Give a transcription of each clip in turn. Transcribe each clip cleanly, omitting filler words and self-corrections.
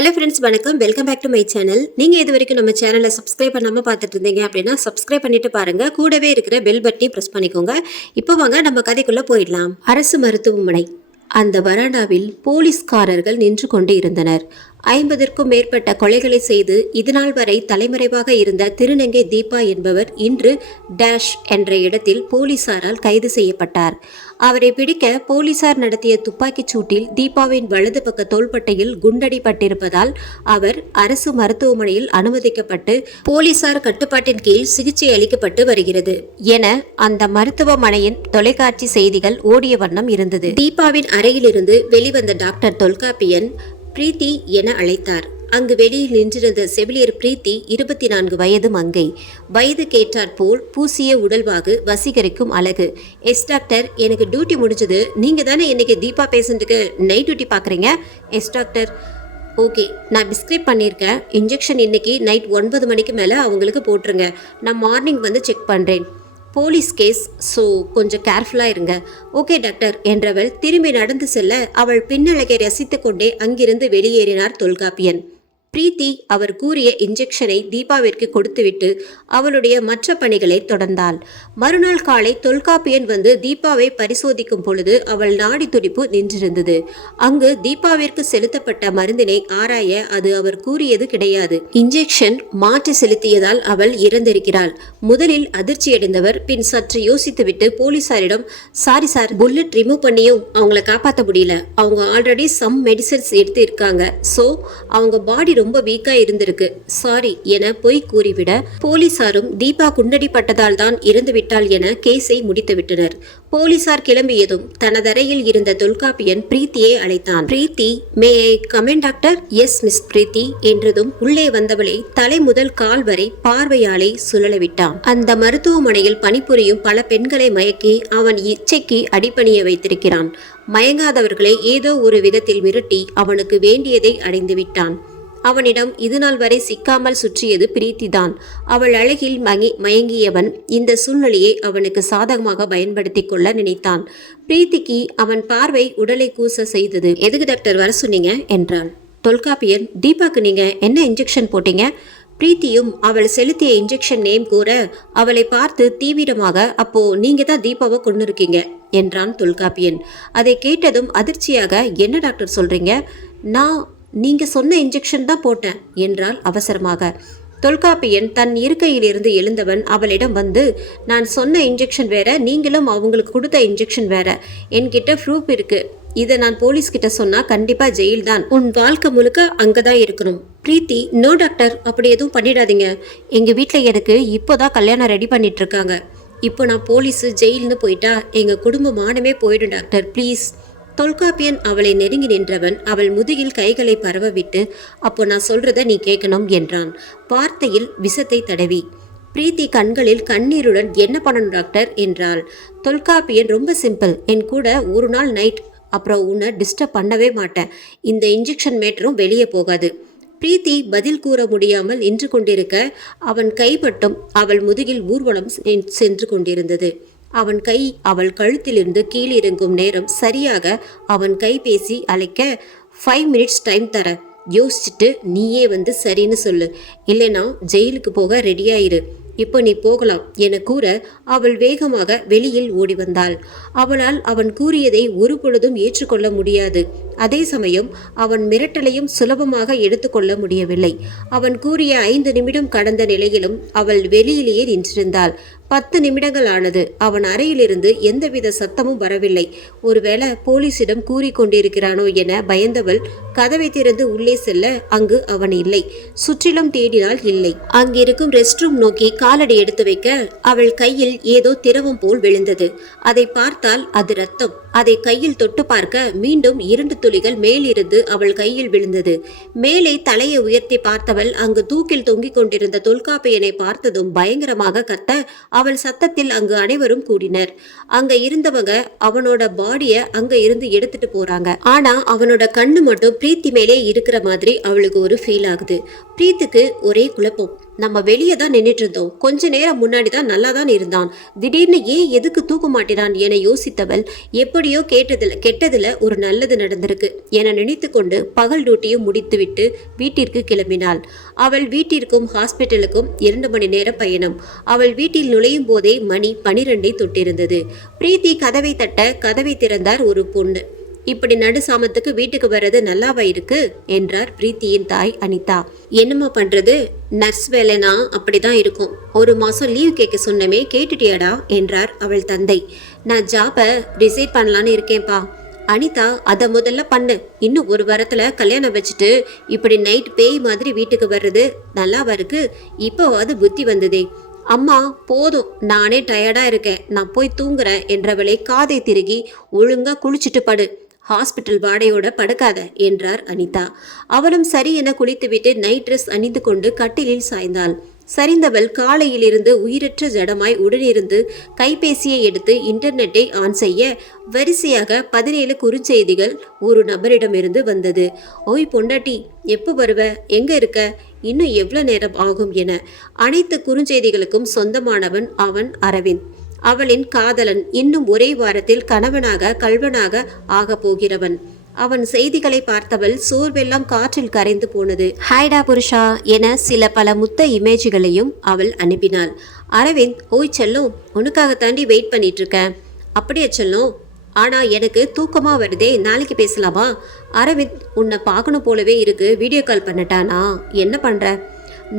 Hello friends, வணக்கம். Welcome back to my channel. நீங்கள் இது வரைக்கும் நம்ம சேனலை சப்ஸ்கிரைப் பண்ணாமல் பார்த்துட்டு இருந்தீங்க அப்படின்னா சப்ஸ்கிரைப் பண்ணிட்டு பாருங்கள். கூடவே இருக்கிற பெல் பட்டனையும் ப்ரெஸ் பண்ணிக்கோங்க. இப்போ வாங்க நம்ம கதைக்குள்ளே போயிடலாம். அரசு மருத்துவமனை. அந்த வராண்டாவில் போலீஸ்காரர்கள் நின்று கொண்டு இருந்தனர். 50க்கும் மேற்பட்ட கொலைகளை செய்து இதுநாள் வரை தலைமறைவாக இருந்த திருநங்கை தீபா என்பவர் இன்று டேஷ் என்ற இடத்தில் போலீசாரால் கைது செய்யப்பட்டார். அவரை பிடிக்க போலீசார் நடத்திய துப்பாக்கிச் சூட்டில் தீபாவின் வலது பக்க தோள்பட்டையில் குண்டடிப்பட்டிருப்பதால் அவர் அரசு மருத்துவமனையில் அனுமதிக்கப்பட்டு போலீசார் கட்டுப்பாட்டின் கீழ் சிகிச்சை அளிக்கப்பட்டு வருகிறது என அந்த மருத்துவமனையின் தொலைக்காட்சி செய்திகள் ஓடிய வண்ணம் இருந்தது. தீபாவின் அறையிலிருந்து வெளிவந்த டாக்டர் தொல்காப்பியன் பிரீத்தி என அழைத்தார். அங்கு வெளியில் நின்றிருந்த செவிலியர் பிரீத்தி 24 வயது மங்கை. வயது கேட்டாற் போல் பூசிய உடல்வாகு, வசீகரிக்கும் அழகு. எஸ் டாக்டர், எனக்கு டியூட்டி முடிஞ்சது. நீங்க தானே இன்னைக்கு தீபா பேஷண்ட்டுக்கு நைட் டியூட்டி பார்க்குறீங்க? Yes doctor. ஓகே, நான் பிஸ்கிரைப் பண்ணியிருக்கேன். இன்ஜெக்ஷன் இன்னைக்கு நைட் 9 மணிக்கு மேலே அவங்களுக்கு போட்டுருங்க. நான் மார்னிங் வந்து செக் பண்ணுறேன். போலீஸ் கேஸ், ஸோ கொஞ்சம் கேர்ஃபுல்லாக இருங்க. ஓகே டாக்டர் என்றவள் திரும்பி நடந்து செல்ல அவள் பின்னழகை ரசித்து கொண்டே அங்கிருந்து வெளியேறினார் தொல்காப்பியன். பிரீத்தி அவர் கூறிய இன்ஜெக்ஷனை தீபாவிற்கு கொடுத்துவிட்டு அவளுடைய மற்ற பணிகளை தொடர்ந்தாள். மறுநாள் காலை தொல்காப்பியன் வந்து தீபாவை பரிசோதிக்கும் பொழுது அவள் நாடி துடிப்பு நின்றிருந்தது. அங்கு தீபாவிற்கு செலுத்தப்பட்ட மருந்தினை ஆராய அது அவர் கூறியது கிடையாது. இன்ஜெக்ஷன் மாற்றி செலுத்தியதால் அவள் இறந்திருக்கிறாள். முதலில் அதிர்ச்சியடைந்தவர் பின் சற்று யோசித்துவிட்டு போலீசாரிடம், சாரி சார், புல்லட் ரிமூவ் பண்ணியும் அவங்கள காப்பாற்ற முடியல. அவங்க ஆல்ரெடி சம் மெடிசன்ஸ் எடுத்து இருக்காங்க. ஸோ அவங்க பாடி ரொம்ப வீக்கா இருந்திருக்கு, சாரி என பொய் கூறிவிட போலீசாரும் தீபா குண்டடிப்பட்டதால் தான் இறந்து விட்டாள் என கேஸை முடித்துவிட்டனர். போலீசார் கிளம்பியதும் தனதரையில் இருந்த தொல்காப்பியன் பிரீத்தியை அழைத்தான். பிரீத்தி, மே ஐ கமெண்ட் டாக்டர்? எஸ் மிஸ் பிரீத்தி என்றதும் உள்ளே வந்தவளை தலை முதல் கால் வரை பார்வையாலே சுழலவிட்டான். அந்த மருத்துவமனையில் பணிபுரியும் பல பெண்களை மயக்கி அவன் இச்சைக்கு அடிபணிய வைத்திருக்கிறான். மயங்காதவர்களை ஏதோ ஒரு விதத்தில் மிரட்டி அவனுக்கு வேண்டியதை அடைந்து விட்டான். அவனிடம் இதுநாள் வரை சிக்காமல் சுற்றியது பிரீத்திதான். அவள் அழகில் மயங்கியவன் இந்த சூழ்நிலையை அவனுக்கு சாதகமாக பயன்படுத்தி கொள்ள நினைத்தான். பிரீத்திக்கு அவன் பார்வை உடலை கூச செய்தது. எதுக்கு டாக்டர் வர சொன்னீங்க என்றாள். தொல்காப்பியன், தீபாக்கு நீங்க என்ன இன்ஜெக்ஷன் போட்டீங்க? பிரீத்தியும் அவள் செலுத்திய இன்ஜெக்ஷன் நேம் கூற அவளை பார்த்து தீவிரமாக, அப்போ நீங்க தான் தீபாவை கொண்டு இருக்கீங்க என்றான் தொல்காப்பியன். அதை கேட்டதும் அதிர்ச்சியாக, என்ன டாக்டர் சொல்றீங்க? நீங்க சொன்ன இன்ஜெக்ஷன் தான் போட்டேன் என்றாள் அவசரமாக. தொல்காப்பியன் தன் இருக்கையிலிருந்து எழுந்தவன் அவளிடம் வந்து, நான் சொன்ன இன்ஜெக்ஷன் வேற, நீங்களும் அவங்களுக்கு கொடுத்த இன்ஜெக்ஷன் வேற. என்கிட்ட ப்ரூஃப் இருக்கு. இதை நான் போலீஸ் கிட்ட சொன்னா கண்டிப்பா ஜெயில் தான். உன் வாழ்க்கை முழுக்க அங்கதான் இருக்கணும். பிரீத்தி, நோ டாக்டர், அப்படி எதுவும் பண்ணிடாதீங்க. எங்க வீட்டுல எனக்கு இப்போதான் கல்யாணம் ரெடி பண்ணிட்டு இருக்காங்க. இப்போ நான் போலீஸ் ஜெயில்னு போயிட்டா எங்க குடும்ப மானமே போயிடும் டாக்டர், ப்ளீஸ். தொல்காப்பியன் அவளை நெருங்கி நின்றவன் அவள் முதுகில் கைகளை பரவ விட்டு, அப்போ நான் சொல்றத நீ கேட்கணும் என்றான், வார்த்தையில் விஷத்தை தடவி. பிரீத்தி கண்களில் கண்ணீருடன், என்ன பண்ணணும் டாக்டர் என்றாள். தொல்காப்பியன், ரொம்ப சிம்பிள். என் கூட ஒரு நாள் நைட், அப்புறம் உன்னை டிஸ்டர்ப் பண்ணவே மாட்டேன். இந்த இன்ஜெக்ஷன் மேட்டரும் வெளியே போகாது. பிரீத்தி பதில் கூற முடியாமல் நின்று கொண்டிருக்க அவன் கைப்பட்டும் அவள் முதுகில் ஊர்வலம் சென்று கொண்டிருந்தது. அவன் கை அவள் கழுத்திலிருந்து கீழிறங்கும் நேரம் சரியாக அவன் கைபேசி அழைக்க, 5 மினிட்ஸ் டைம் தர, யோசிச்சுட்டு நீயே வந்து சரின்னு சொல்லு, இல்லைனா ஜெயிலுக்கு போக ரெடியாயிரு, இப்போ நீ போகலாம் என கூற அவள் வேகமாக வெளியில் ஓடி வந்தாள். அவளால் அவன் கூறியதை ஒரு பொழுதும் ஏற்றுக்கொள்ள முடியாது. அதே சமயம் அவன் மிரட்டலையும் சுலபமாக எடுத்துக்கொள்ள முடியவில்லை. அவன் கூறிய 5 நிமிடம் கடந்த நிலையிலும் அவள் வெளியிலேயே நின்றிருந்தாள். 10 நிமிடங்கள் ஆனது. அவன் அறையிலிருந்து எந்தவித சத்தமும் வரவில்லை. ஒருவேளை போலீசிடம் கூறிக்கொண்டிருக்கிறானோ என பயந்தவள் கதவை திறந்து உள்ளே செல்ல அங்கு அவன் இல்லை. சுற்றிலும் தேடினால் இல்லை. அங்கிருக்கும் ரெஸ்ட் ரூம் நோக்கி காலடி எடுத்து வைக்க அவள் கையில் ஏதோ திரவம் போல் விழுந்தது. அதை பார்த்தால் அது ரத்தம். அதை கையில் தொட்டு பார்க்க மீண்டும் 2 துளிகள் மேலிருந்து அவள் கையில் விழுந்தது. மேலே தலையை உயர்த்தி பார்த்தவள் அங்கு தூக்கில் தொங்கிக் கொண்டிருந்த தொல்காப்பியனை பார்த்ததும் பயங்கரமாக கத்த அவள் சத்தத்தில் அங்கு அனைவரும் கூடினர். அங்க இருந்தவங்க அவனோட பாடிய அங்க இருந்து எடுத்துட்டு போறாங்க. ஆனா அவனோட கண்ணு மட்டும் பிரீத்தி மேலே இருக்கிற மாதிரி அவளுக்கு ஒரு ஃபீல் ஆகுது. பிரீத்துக்கு ஒரே குழப்பம். நம்ம வெளியே தான் நின்றுட்டு இருந்தோம். கொஞ்ச நேரம் முன்னாடி தான் நல்லா தான் இருந்தான். திடீர்னு ஏன் எதுக்கு தூக்க மாட்டினான் என யோசித்தவள், எப்படியோ கெட்டதுல ஒரு நல்லது நடந்திருக்கு என நினைத்து கொண்டு பகல் டியூட்டியும் முடித்துவிட்டு வீட்டிற்கு கிளம்பினாள். அவள் வீட்டிற்கும் ஹாஸ்பிட்டலுக்கும் 2 மணி நேர பயணம். அவள் வீட்டில் நுழையும் போதே மணி 12 தொட்டிருந்தது. பிரீத்தி கதவை தட்ட கதவை திறந்தார் ஒரு பொண்ணு. இப்படி நடு சாமத்துக்கு வீட்டுக்கு வர்றது நல்லாவா இருக்கு என்றார் பிரீத்தியின் தாய் அனிதா. என்னம்மா பண்றது, நர்ஸ் வேலைனா அப்படிதான் இருக்கும். 1 மாசம் லீவ் கேட்க சொன்னமே, கேட்டுட்டியாடா என்றார் அவள் தந்தை. நான் ஜாபை ரிசைட் பண்ணலான்னு இருக்கேன்ப்பா. அனிதா, அதை முதல்ல பண்ணு. இன்னும் 1 வாரத்துல கல்யாணம் வச்சுட்டு இப்படி நைட் பேய் மாதிரி வீட்டுக்கு வர்றது நல்லாவா இருக்கு? இப்போவாது புத்தி வந்ததே. அம்மா போதும், நானே டயர்டா இருக்கேன், நான் போய் தூங்குறேன் என்றவளை காதை திருகி, ஒழுங்கா குளிச்சுட்டு படு, ஹாஸ்பிட்டல் வாடையோட படுக்காத என்றார் அனிதா. அவளும் சரி என குளித்துவிட்டு நைட் ட்ரெஸ் அணிந்து கொண்டு கட்டிலில் சாய்ந்தாள். சரிந்தவள் காலையிலிருந்து உயிரற்ற ஜடமாய் உடனிருந்து கைபேசியை எடுத்து இன்டர்நெட்டை ஆன் செய்ய வரிசையாக 17 குறுஞ்செய்திகள் ஒரு நபரிடமிருந்து வந்தது. ஓய் பொண்டாட்டி, எப்போ வருவ, எங்க இருக்க, இன்னும் எவ்வளவு நேரம் ஆகும் என. அனைத்து குறுஞ்செய்திகளுக்கும் சொந்தமானவன் அவன் அரவிந்த். அவளின் காதலன், இன்னும் ஒரே வாரத்தில் கல்வனாக ஆக போகிறவன். அவன் செய்திகளை பார்த்தவள் சோர்வெல்லாம் காற்றில் கரைந்து போனது. ஹாய்டா புருஷா என சில பல முத்த இமேஜ்களையும் அவள் அனுப்பினாள். அரவிந்த், ஓய் செல்லும், உனக்காக தாண்டி வெயிட் பண்ணிட்டு இருக்கேன். அப்படியே செல்லும், ஆனா எனக்கு தூக்கமா வருதே, நாளைக்கு பேசலாமா? அரவிந்த், உன்னை பார்க்கணும் போலவே இருக்கு, வீடியோ கால் பண்ணட்டானா? என்ன பண்ற?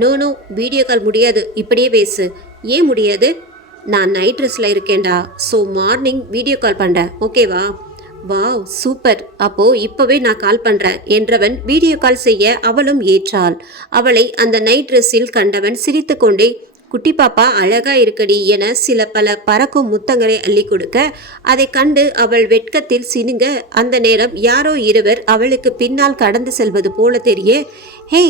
நோ, வீடியோ கால் முடியாது, இப்படியே பேசு. ஏன் முடியாது? நான் நைட் ட்ரெஸ்ல இருக்கேன்டா, ஸோ மார்னிங் வீடியோ கால் பண்றேன், ஓகேவா? வாவ் சூப்பர், அப்போ இப்பவே நான் கால் பண்றேன் என்றவன் வீடியோ கால் செய்ய அவளும் ஏற்றாள். அவளை அந்த நைட் ட்ரெஸ்ஸில் கண்டவன் சிரித்து கொண்டே, குட்டி பாப்பா அழகா இருக்கடி என சில பல பறக்கும் முத்தங்களை அள்ளி கொடுக்க, அதை கண்டு அவள் வெட்கத்தில் சினுங்க. அந்த நேரம் யாரோ இருவர் அவளுக்கு பின்னால் கடந்து செல்வது போல தெரிய, ஹே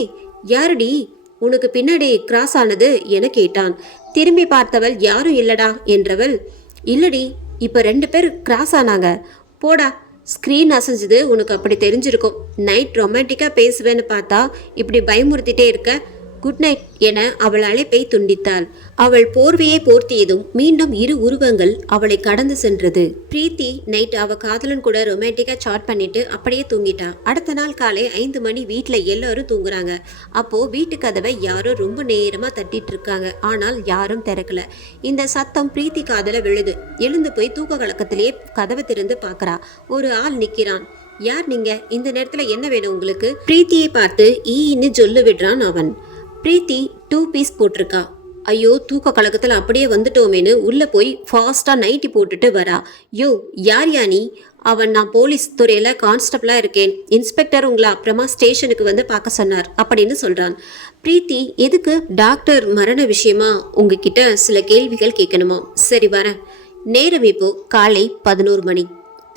யாருடி உனக்கு பின்னாடி கிராஸ் ஆனது என கேட்டான். திரும்பி பார்த்தவள் யாரும் இல்லடா என்றவள், இல்லடி, இப்ப 2 பேர் கிராஸ் ஆனாங்க. போடா, ஸ்க்ரீன் அசைஞ்சது உனக்கு அப்படி தெரிஞ்சிருக்கும். நைட் ரொமான்டிக்கா பேசுவேன்னு பார்த்தா இப்படி பயமுறுத்திட்டே இருக்க. குட் நைட் என அவள் அழைப்பை துண்டித்தாள். அவள் போர்வையை போர்த்தியதும் மீண்டும் 2 உருவங்கள் அவளை கடந்து சென்றது. பிரீத்தி நைட் அவ காதலன் கூட ரொமான்டிக்கா சாட் பண்ணிட்டு அப்படியே தூங்கிட்டா. அடுத்த நாள் காலை 5 மணி வீட்டுல எல்லாரும் தூங்குறாங்க. அப்போ வீட்டு கதவை யாரோ ரொம்ப நேரமா தட்டிட்டு இருக்காங்க. ஆனால் யாரும் திறக்கல. இந்த சத்தம் பிரீத்தி காதல விழுது. எழுந்து போய் தூக்க கலக்கத்திலேயே கதவை திறந்து பாக்குறா. ஒரு ஆள் நிக்கிறான். யார் நீங்க? இந்த நேரத்துல என்ன வேணும் உங்களுக்கு? பிரீத்தியை பார்த்து ஈன்னு சொல்லு விடுறான் அவன். பிரீத்தி 2 பீஸ் போட்டிருக்கா. ஐயோ, தூக்க கலக்கத்தில் அப்படியே வந்துட்டோமேனு உள்ள போய் ஃபாஸ்டா நைட்டி போட்டுட்டு வரா. யோ யார் யானி? அவன், நான் போலீஸ் துறையில கான்ஸ்டபிளா இருக்கேன், இன்ஸ்பெக்டர் உங்களை அப்புறமா ஸ்டேஷனுக்கு வந்து பார்க்க சொன்னார் அப்படின்னு சொல்றான். பிரீத்தி, எதுக்கு? டாக்டர் மரண விஷயமா உங்ககிட்ட சில கேள்விகள் கேட்கணுமா? சரி வரேன். நேரம் இப்போ காலை 11 மணி.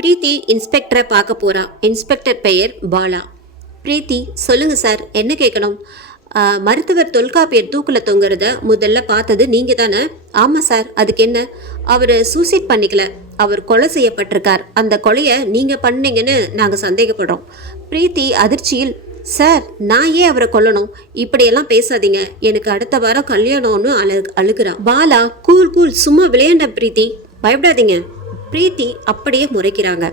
பிரீத்தி இன்ஸ்பெக்டரை பார்க்க போறா. இன்ஸ்பெக்டர் பெயர் பாலா. பிரீத்தி, சொல்லுங்க சார், என்ன கேட்கணும்? மருத்துவர் தொல்காப்பியர் தூக்கில் தொங்குறத முதல்ல பார்த்தது நீங்க தானே? ஆமா சார், அதுக்கு என்ன? அவர் சூசைட் பண்ணிக்கல, அவர் கொலை செய்யப்பட்டிருக்கார். அந்த கொலையை நீங்க பண்ணீங்கன்னு நாங்க சந்தேகப்படுறோம். பிரீத்தி அதிர்ச்சியில், சார் நான் ஏன் அவரை கொல்லணும்? இப்படியெல்லாம் பேசாதீங்க, எனக்கு அடுத்த வாரம் கல்யாணம்னு அழுகிறான். பாலா, கூல் சும்மா விளையாண்ட பிரீத்தி, பயப்படாதீங்க. பிரீத்தி அப்படியே முறைக்கிறாங்க.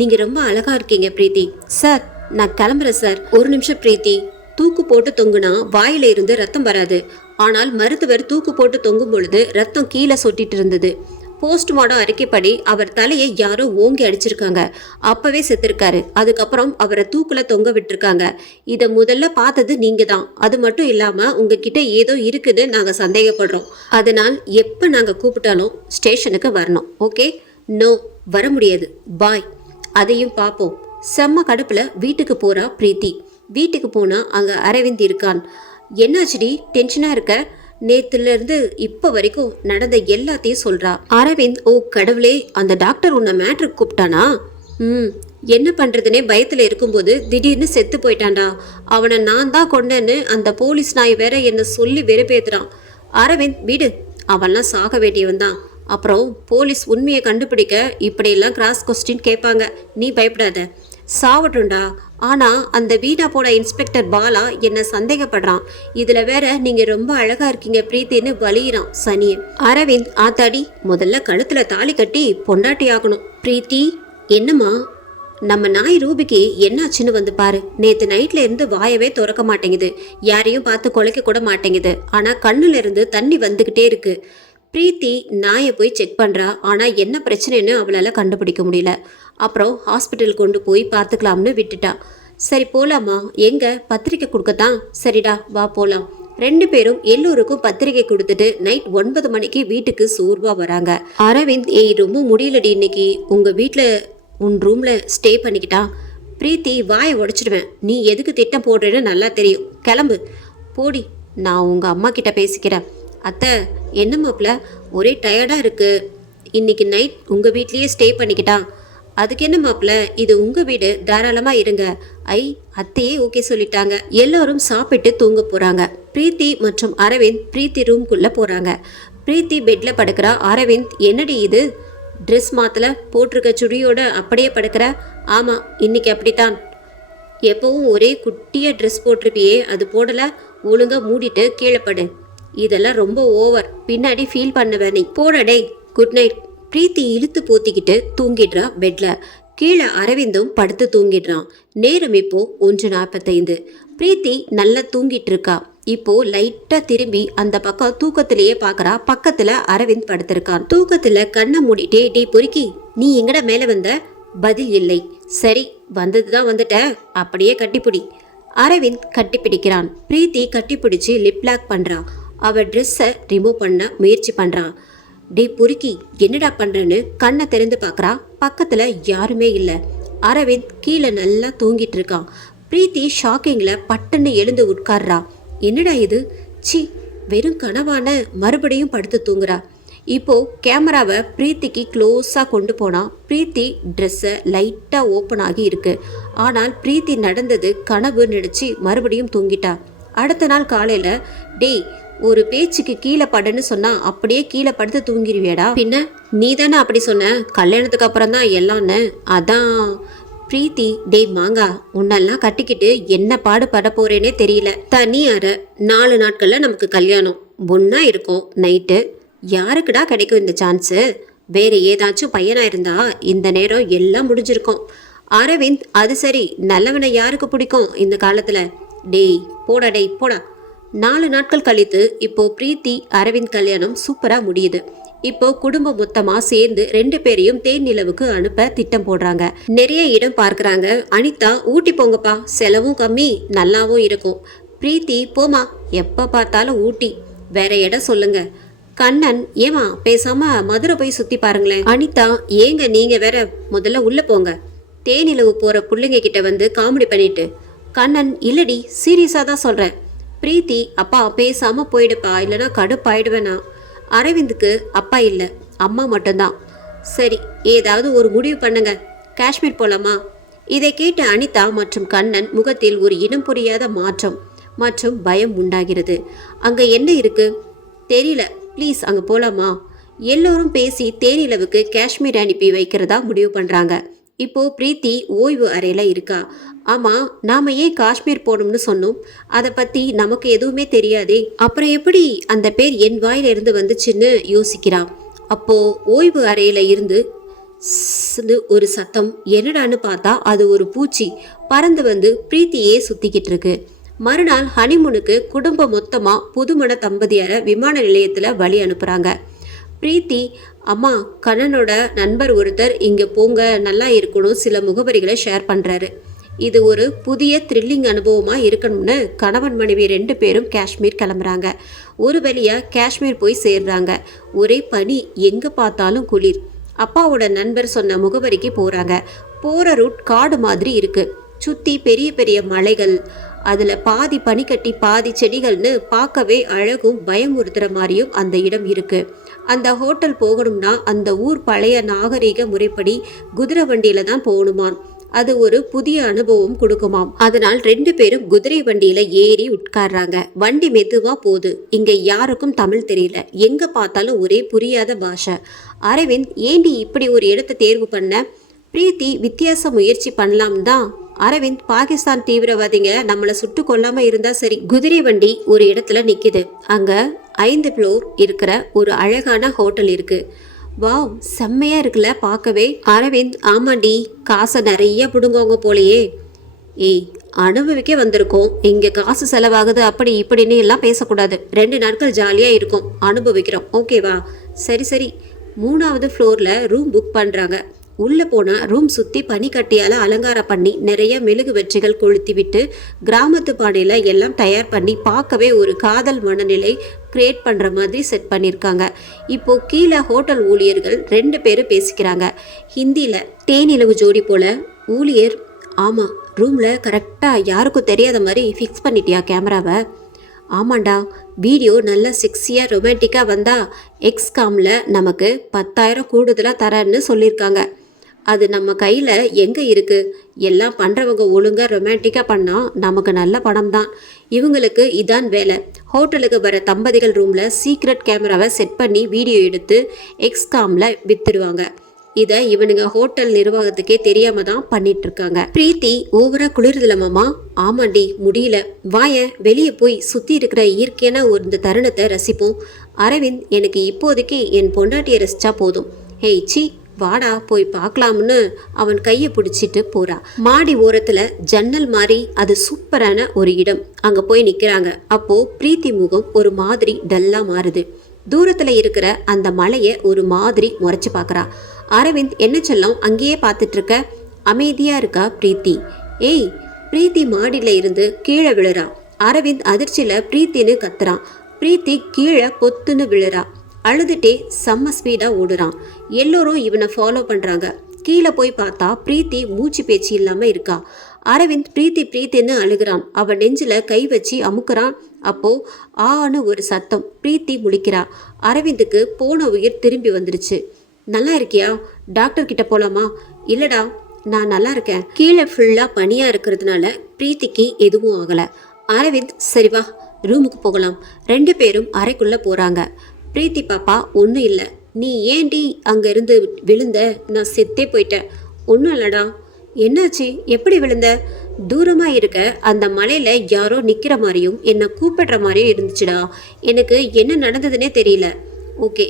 நீங்க ரொம்ப அழகா இருக்கீங்க பிரீத்தி. சார் நான் கிளம்புறேன் சார். ஒரு நிமிஷம் பிரீத்தி, தூக்கு போட்டு தொங்குனா வாயில இருந்து ரத்தம் வராது. ஆனால் மருத்துவர் தூக்கு போட்டு தொங்கும் பொழுது ரத்தம் கீழே சொட்டிட்டு இருந்தது. போஸ்ட்மார்டம் அறிக்கைப்படி அவர் தலையை யாரோ ஓங்கி அடிச்சிருக்காங்க. அப்பவே செத்துருக்காரு. அதுக்கப்புறம் அவரை தூக்குல தொங்க விட்டுருக்காங்க. இதை முதல்ல பார்த்தது நீங்க தான். அது மட்டும் இல்லாம உங்ககிட்ட ஏதோ இருக்குன்னு நாங்க சந்தேகப்படுறோம். அதனால் எப்ப நாங்க கூப்பிட்டாலும் ஸ்டேஷனுக்கு வரணும். ஓகே? நோ, வர முடியாது, பாய். அதையும் பார்ப்போம். செம்ம கடுப்புல வீட்டுக்கு போறா பிரீத்தி. வீட்டுக்கு போனா அங்க அரவிந்த் இருக்கான். என்னாச்சுடி, டென்ஷனா இருக்க? நேத்துல இருந்து இப்ப வரைக்கும் நடந்த எல்லாத்தையும் சொல்றா. அரவிந்த், ஓ கடவுளே, அந்த டாக்டர் உன்னை மேட்ருக்கு கூப்பிட்டானா? என்ன பண்றதுனே பயத்துல இருக்கும்போது திடீர்னு செத்து போயிட்டான்டா. அவனை நான் தான் கொண்டேன்னு அந்த போலீஸ் நாய் வேற என்ன சொல்லி வெறுப்பேத்துறான். அரவிந்த், விடு, அவன்லாம் சாக வேண்டியவன் தான். அப்புறம் போலீஸ் உண்மையை கண்டுபிடிக்க இப்படியெல்லாம் கிராஸ் கொஸ்டின் கேட்பாங்க. நீ பயப்படாத. சாவட்டும்டா. ஆனா அந்த வீணா போன இன்ஸ்பெக்டர் பாலா என்ன சந்தேகப்படுறான். இதுல வேற நீங்க ரொம்ப அழகா இருக்கீங்க பிரீத்தின்னு வலியிறான் சனிய. அரவிந்த் ஆத்தாடி, முதல்ல கழுத்துல தாலி கட்டி பொண்டாட்டி ஆகணும். பிரீத்தி, என்னம்மா? நம்ம நாய் ரூபிக்கு என்னாச்சுன்னு வந்து பாரு. நேத்து நைட்ல இருந்து வாயவே திறக்க மாட்டேங்குது, யாரையும் பார்த்து குலைக்க கூட மாட்டேங்குது, ஆனா கண்ணுல இருந்து தண்ணி வந்துகிட்டே இருக்கு. பிரீத்தி நாயை போய் செக் பண்றா, ஆனா என்ன பிரச்சனைன்னு அவளால கண்டுபிடிக்க முடியல. அப்புறம் ஹாஸ்பிட்டல் கொண்டு போய் பார்த்துக்கலாம்னு விட்டுட்டா. சரி போலாமா? எங்க பத்திரிக்கை கொடுக்கத்தான்? சரிடா வா போலாம். 2 பேரும் எல்லோருக்கும் பத்திரிக்கை கொடுத்துட்டு நைட் 9 மணிக்கு வீட்டுக்கு சோர்வா வராங்க. அரவிந்த், ஏய் ரொம்ப முடியலடி இன்னைக்கு, உங்க வீட்டுல உன் ரூம்ல ஸ்டே பண்ணிக்கிட்டா. பிரீத்தி, வாயை உடைச்சிடுவேன். நீ எதுக்கு திட்டம் போடுறேன்னு நல்லா தெரியும். கிளம்பு. போடி, நான் உங்க அம்மா கிட்ட பேசிக்கிறேன். அத்தை, என்ன மாப்பிள்ள ஒரே டயர்டா இருக்கு, இன்னைக்கு நைட் உங்க வீட்லயே ஸ்டே பண்ணிக்கிட்டா. அதுக்கு என்ன மாப்பிள்ள, இது உங்க வீடு, தாராளமா இருங்க. அத்தையே ஓகே சொல்லிட்டாங்க. எல்லோரும் சாப்பிட்டு தூங்க போறாங்க. பிரீத்தி மற்றும் அரவிந்த் பிரீத்தி ரூம்குள்ள போறாங்க. பிரீத்தி பெட்ல படுக்கிறா. அரவிந்த், என்னடி இது ட்ரெஸ் மாத்தல, போட்டிருக்க சுடியோட அப்படியே படுக்கிற? ஆமா, இன்னைக்கு அப்படித்தான். எப்பவும் ஒரே குட்டிய ட்ரெஸ் போட்டிருப்பியே, அது போடல. ஒழுங்கா மூடிட்டு கீழே படு. இதெல்லாம் ரொம்ப ஓவர், பின்னாடி ஃபீல் பண்ணுவேன் நீ. போடடே. Good night. பிரீத்தி இழுத்து போத்திக்கிட்டு தூங்கிடுறா பெட்ல. கீழே அரவிந்தும் படுத்து தூங்கிடுறான். நேரம் இப்போ 1:45. பிரீத்தி நல்லா தூங்கிட்டு இருக்கா. இப்போ லைட்டா திரும்பி அந்த பக்கம் தூக்கத்திலேயே பாக்குறா. பக்கத்துல அரவிந்த் படுத்திருக்கான். தூக்கத்துல கண்ணை மூடிட்டே, டே பொறுக்கி, நீ எங்கட மேல வந்த? பதில் இல்லை. சரி, வந்ததுதான் வந்துட்ட, அப்படியே கட்டிப்பிடி. அரவிந்த் கட்டிப்பிடிக்கிறான். பிரீத்தி கட்டிப்பிடிச்சு லிப் லாக் பண்றா. அவ ட்ரெஸ்ஸை ரிமூவ் பண்ண முயற்சி பண்றா. டே பொறுக்கி, என்னடா பண்றேன்னு கண்ணை திறந்து பாக்குறா. பக்கத்துல யாருமே இல்ல. அரவிந்த் கீழே நல்லா தூங்கிட்டு இருக்கான். பிரீத்தி ஷாக்கிங்ல பட்டுன்னு எழுந்து உட்கார்றா. என்னடா இது, சி, வெறும் கனவான மறுபடியும் படுத்து தூங்குறா. இப்போ கேமராவை பிரீத்திக்கு க்ளோஸா கொண்டு போனா பிரீத்தி ட்ரெஸ்ஸை லைட்டா ஓப்பன் ஆகி இருக்கு. ஆனால் பிரீத்தி நடந்தது கனவு நினைச்சு மறுபடியும் தூங்கிட்டா. அடுத்த நாள் காலையில, டேய், ஒரு பேச்சுக்கு கீழே படுன்னு சொன்னா அப்படியே கீழே படுத்து தூங்கிடுவியடா. பின்ன நீ தானே அப்படி சொன்ன, கல்யாணத்துக்கு அப்புறம் தான் எல்லாம்னு. அதான். பிரீத்தி, டேய் மாங்கா, உன்னெல்லாம் கட்டிக்கிட்டு என்ன பாடுபட போறேனே தெரியல. தனியார 4 நாட்கள்ல நமக்கு கல்யாணம், ஒன்னா இருக்கும் நைட்டு. யாருக்குடா கிடைக்கும் இந்த சான்ஸு? வேற ஏதாச்சும் பையனா இருந்தா இந்த நேரம் எல்லாம் முடிஞ்சிருக்கும். அரவிந்த், அது சரி, நல்லவனை யாருக்கு பிடிக்கும் இந்த காலத்துல? டேய் போடா, டேய் போடா. 4 நாட்கள் கழித்து இப்போ பிரீத்தி அரவிந்த் கல்யாணம் சூப்பரா முடியுது. இப்போ குடும்பம் மொத்தமா சேர்ந்து 2 பேரையும் தேன் நிலவுக்கு அனுப்ப திட்டம் போடுறாங்க. நிறைய இடம் பார்க்கறாங்க. அனிதா, ஊட்டி போங்கப்பா, செலவும் கம்மி, நல்லாவும் இருக்கும். பிரீத்தி, போமா, எப்ப பார்த்தாலும் ஊட்டி, வேற இடம் சொல்லுங்க. கண்ணன், ஏமா பேசாம மதுரை போய் சுத்தி பாருங்களேன். அனிதா, ஏங்க நீங்க வேற, முதல்ல உள்ள போங்க. தேனிலவு போற பிள்ளைங்க கிட்ட வந்து காமெடி பண்ணிட்டு. கண்ணன், இல்லடி, சீரியஸா தான் சொல்றேன். பிரீத்தி, அப்பா பேசாம போயிடுப்பா, இல்லைன்னா கடுப்பாயிடுவேனா. அரவிந்துக்கு அப்பா இல்லை, அம்மா மட்டும்தான். சரி, ஏதாவது ஒரு முடிவு பண்ணுங்க, காஷ்மீர் போலாமா? இதை கேட்ட அனிதா மற்றும் கண்ணன் முகத்தில் ஒரு இனம் புரியாத மாற்றம் மற்றும் பயம் உண்டாகிறது. அங்க என்ன இருக்கு தெரியல, ப்ளீஸ் அங்க போலாமா? எல்லோரும் பேசி தேனிலவுக்கு காஷ்மீர் அனுப்பி வைக்கிறதா முடிவு பண்றாங்க. இப்போ பிரீத்தி ஓய்வு அறையில இருக்கா. ஆமா, நாம ஏன் காஷ்மீர் போகணும்னு சொன்னோம்? அதை பத்தி நமக்கு எதுவுமே தெரியாதே, அப்புறம் எப்படி அந்த பேர் என் வாயில இருந்து வந்துச்சுன்னு யோசிக்கிறான். அப்போ ஓய்வு அறையில இருந்து ஒரு சத்தம். என்னடான்னு பார்த்தா அது ஒரு பூச்சி பறந்து வந்து பிரீத்தியே சுத்திக்கிட்டு இருக்கு. மறுநாள் ஹனிமூனுக்கு குடும்பம் மொத்தமா புதுமண தம்பதியரை விமான நிலையத்துல வழி அனுப்புறாங்க. பிரீத்தி, அம்மா, கண்ணனோட நண்பர் ஒருத்தர் இங்க போங்க, நல்லா இருக்கணும், சில முகவரிகளை ஷேர் பண்றாரு. இது ஒரு புதிய த்ரில்லிங் அனுபவமா இருக்கணும்னு கணவன் மனைவி 2 பேரும் காஷ்மீர் கிளம்புறாங்க. ஒரு வழியா காஷ்மீர் போய் சேர்றாங்க. ஒரே பனி, எங்க பார்த்தாலும் குளிர். அப்பாவோட நண்பர் சொன்ன முகவரிக்கு போறாங்க. போற ரூட் காடு மாதிரி இருக்கு. சுத்தி பெரிய பெரிய மலைகள், அதுல பாதி பனிக்கட்டி பாதி செடிகள்னு பார்க்கவே அழகும் பயமுறுத்துற மாதிரியும் அந்த இடம் இருக்கு. அந்த ஹோட்டல் போகணும்னா அந்த ஊர் பழைய நாகரீக முறைப்படி குதிரை வண்டியில தான் போகணுமான். அது ஒரு புதிய அனுபவம் கொடுக்குமாம். அதனால் 2 பேரும் குதிரை வண்டியில ஏறி உட்கார்றாங்க. வண்டி மெதுவா போகுது. இங்க யாருக்கும் தமிழ் தெரியல. எங்க பார்த்தாலும் ஒரே புரியாத பாஷை. அரவிந்த், ஏண்டி இப்படி ஒரு இடத்தை தேர்வு பண்ண? பிரீத்தி வித்தியாச முயற்சி பண்ணலாம் தான். அரவிந்த், பாகிஸ்தான் தீவிரவாதிங்க நம்மளை சுட்டு கொல்லாம இருந்தா சரி. குதிரை வண்டி ஒரு இடத்துல நிக்குது. அங்க 5 ஃப்ளோர் இருக்கிற ஒரு அழகான ஹோட்டல் இருக்கு. வாவ், செம்மையா இருக்குல்ல பார்க்கவே. அரவிந்த், ஆமாண்டி, காசை நிறைய பிடுங்கவங்க போலையே. ஏய், அனுபவிக்க வந்திருக்கோம், இங்க காசு செலவாகுது அப்படி இப்படின்னு எல்லாம் பேசக்கூடாது. 2 நாட்கள் ஜாலியா இருக்கும், அனுபவிக்கிறோம், ஓகேவா? சரி சரி. 3வது ஃப்ளோர்ல ரூம் புக் பண்றாங்க. உள்ள போனா ரூம் சுத்தி பனிக்கட்டியால அலங்காரம் பண்ணி நிறைய மெழுகு வெற்றிகள் கொளுத்தி விட்டு கிராமத்து பானையில எல்லாம் தயார் பண்ணி பார்க்கவே ஒரு காதல் மனநிலை கிரியேட் பண்ற மாதிரி செட் பண்ணியிருக்காங்க. இப்போ கீழே ஹோட்டல் ஊழியர்கள் 2 பேரும் பேசிக்கிறாங்க ஹிந்தியில. தேனிலவு ஜோடி போல. ஊழியர், ஆமா, ரூம்ல கரெக்டா யாருக்கும் தெரியாத மாதிரி ஃபிக்ஸ் பண்ணிட்டியா கேமராவை? ஆமாண்டா, வீடியோ நல்லா செக்ஸியா ரொமான்டிக்கா வந்தா எக்ஸ்காம்ல நமக்கு 10,000 கூடுதலா தரேன்னு சொல்லியிருக்காங்க. அது நம்ம கையில் எங்கே இருக்குது? எல்லாம் பண்ணுறவங்க ஒழுங்காக ரொமான்டிக்காக பண்ணால் நமக்கு நல்ல பணம் தான். இவங்களுக்கு இதான் வேலை. ஹோட்டலுக்கு வர தம்பதிகள் ரூமில் சீக்ரெட் கேமராவை செட் பண்ணி வீடியோ எடுத்து எக்ஸ்காமில் விற்றுடுவாங்க. இதை இவனுங்க ஹோட்டல் நிர்வாகத்துக்கே தெரியாம தான் பண்ணிட்டு இருக்காங்க. பிரீத்தி, ஓவரா குளிர்துல மாமா? ஆமாண்டி, முடியல. வாயன், வெளியே போய் சுற்றி இருக்கிற இயற்கையான ஒரு தருணத்தை ரசிப்போம். அரவிந்த், எனக்கு இப்போதைக்கு என் பொண்டாட்டியை ரசிச்சா போதும். ஹேய் சி, வாடா போய் பார்க்கலாம்னு அவன் கையை பிடிச்சிட்டு போறா. மாடி ஓரத்துல ஜன்னல் மாதிரி அது சூப்பரான ஒரு இடம். அங்க போய் நிக்கிறாங்க. அப்போ பிரீத்தி முகம் ஒரு மாதிரி டல்லா மாறுது. தூரத்துல இருக்கிற அந்த மலையை ஒரு மாதிரி முறைச்சு பார்க்கறா. அரவிந்த், என்ன செல்லம் அங்கேயே பார்த்துட்டு இருக்க? அமைதியா இருக்கா பிரீத்தி. ஏய், பிரீத்தி மாடியில இருந்து கீழே விழுறா. அரவிந்த் அதிர்ச்சியில பிரீத்தின்னு கத்துறான். பிரீத்தி கீழே பொத்துன்னு விழுறா. அழுதுட்டே செம்ம ஸ்பீடா ஓடுறான். எல்லோரும் இவனை ஃபாலோ பண்றாங்க. கீழே போய் பார்த்தா பிரீத்தி மூச்சு பேச்சு இல்லாம இருக்கா. அரவிந்த் பிரீத்தி பிரீத்தின்னு அழுகிறான். அவன் நெஞ்சில கை வச்சு அமுக்குறான். அப்போ ஆன்னு ஒரு சத்தம். பிரீத்தி முழிக்கிறா. அரவிந்துக்கு போன உயிர் திரும்பி வந்துருச்சு. நல்லா இருக்கியா? டாக்டர் கிட்ட போலாமா? இல்லடா, நான் நல்லா இருக்கேன். கீழே ஃபுல்லா பனியா இருக்கிறதுனால பிரீத்திக்கு எதுவும் ஆகல. அரவிந்த், சரி வா, ரூமுக்கு போகலாம். 2 பேரும் அறைக்குள்ள போறாங்க. பிரீத்தி, பாப்பா, ஒன்றும் இல்லை. நீ ஏண்டி அங்கேருந்து விழுந்த? நான் செத்தே போயிட்டேன். ஒன்றும் இல்லடா. என்னாச்சு? எப்படி விழுந்த? தூரமாக இருக்க அந்த மலையில் யாரோ நிற்கிற மாதிரியும் என்னை கூப்பிடுற மாதிரியும் இருந்துச்சுடா. எனக்கு என்ன நடந்ததுன்னே தெரியல. ஓகே,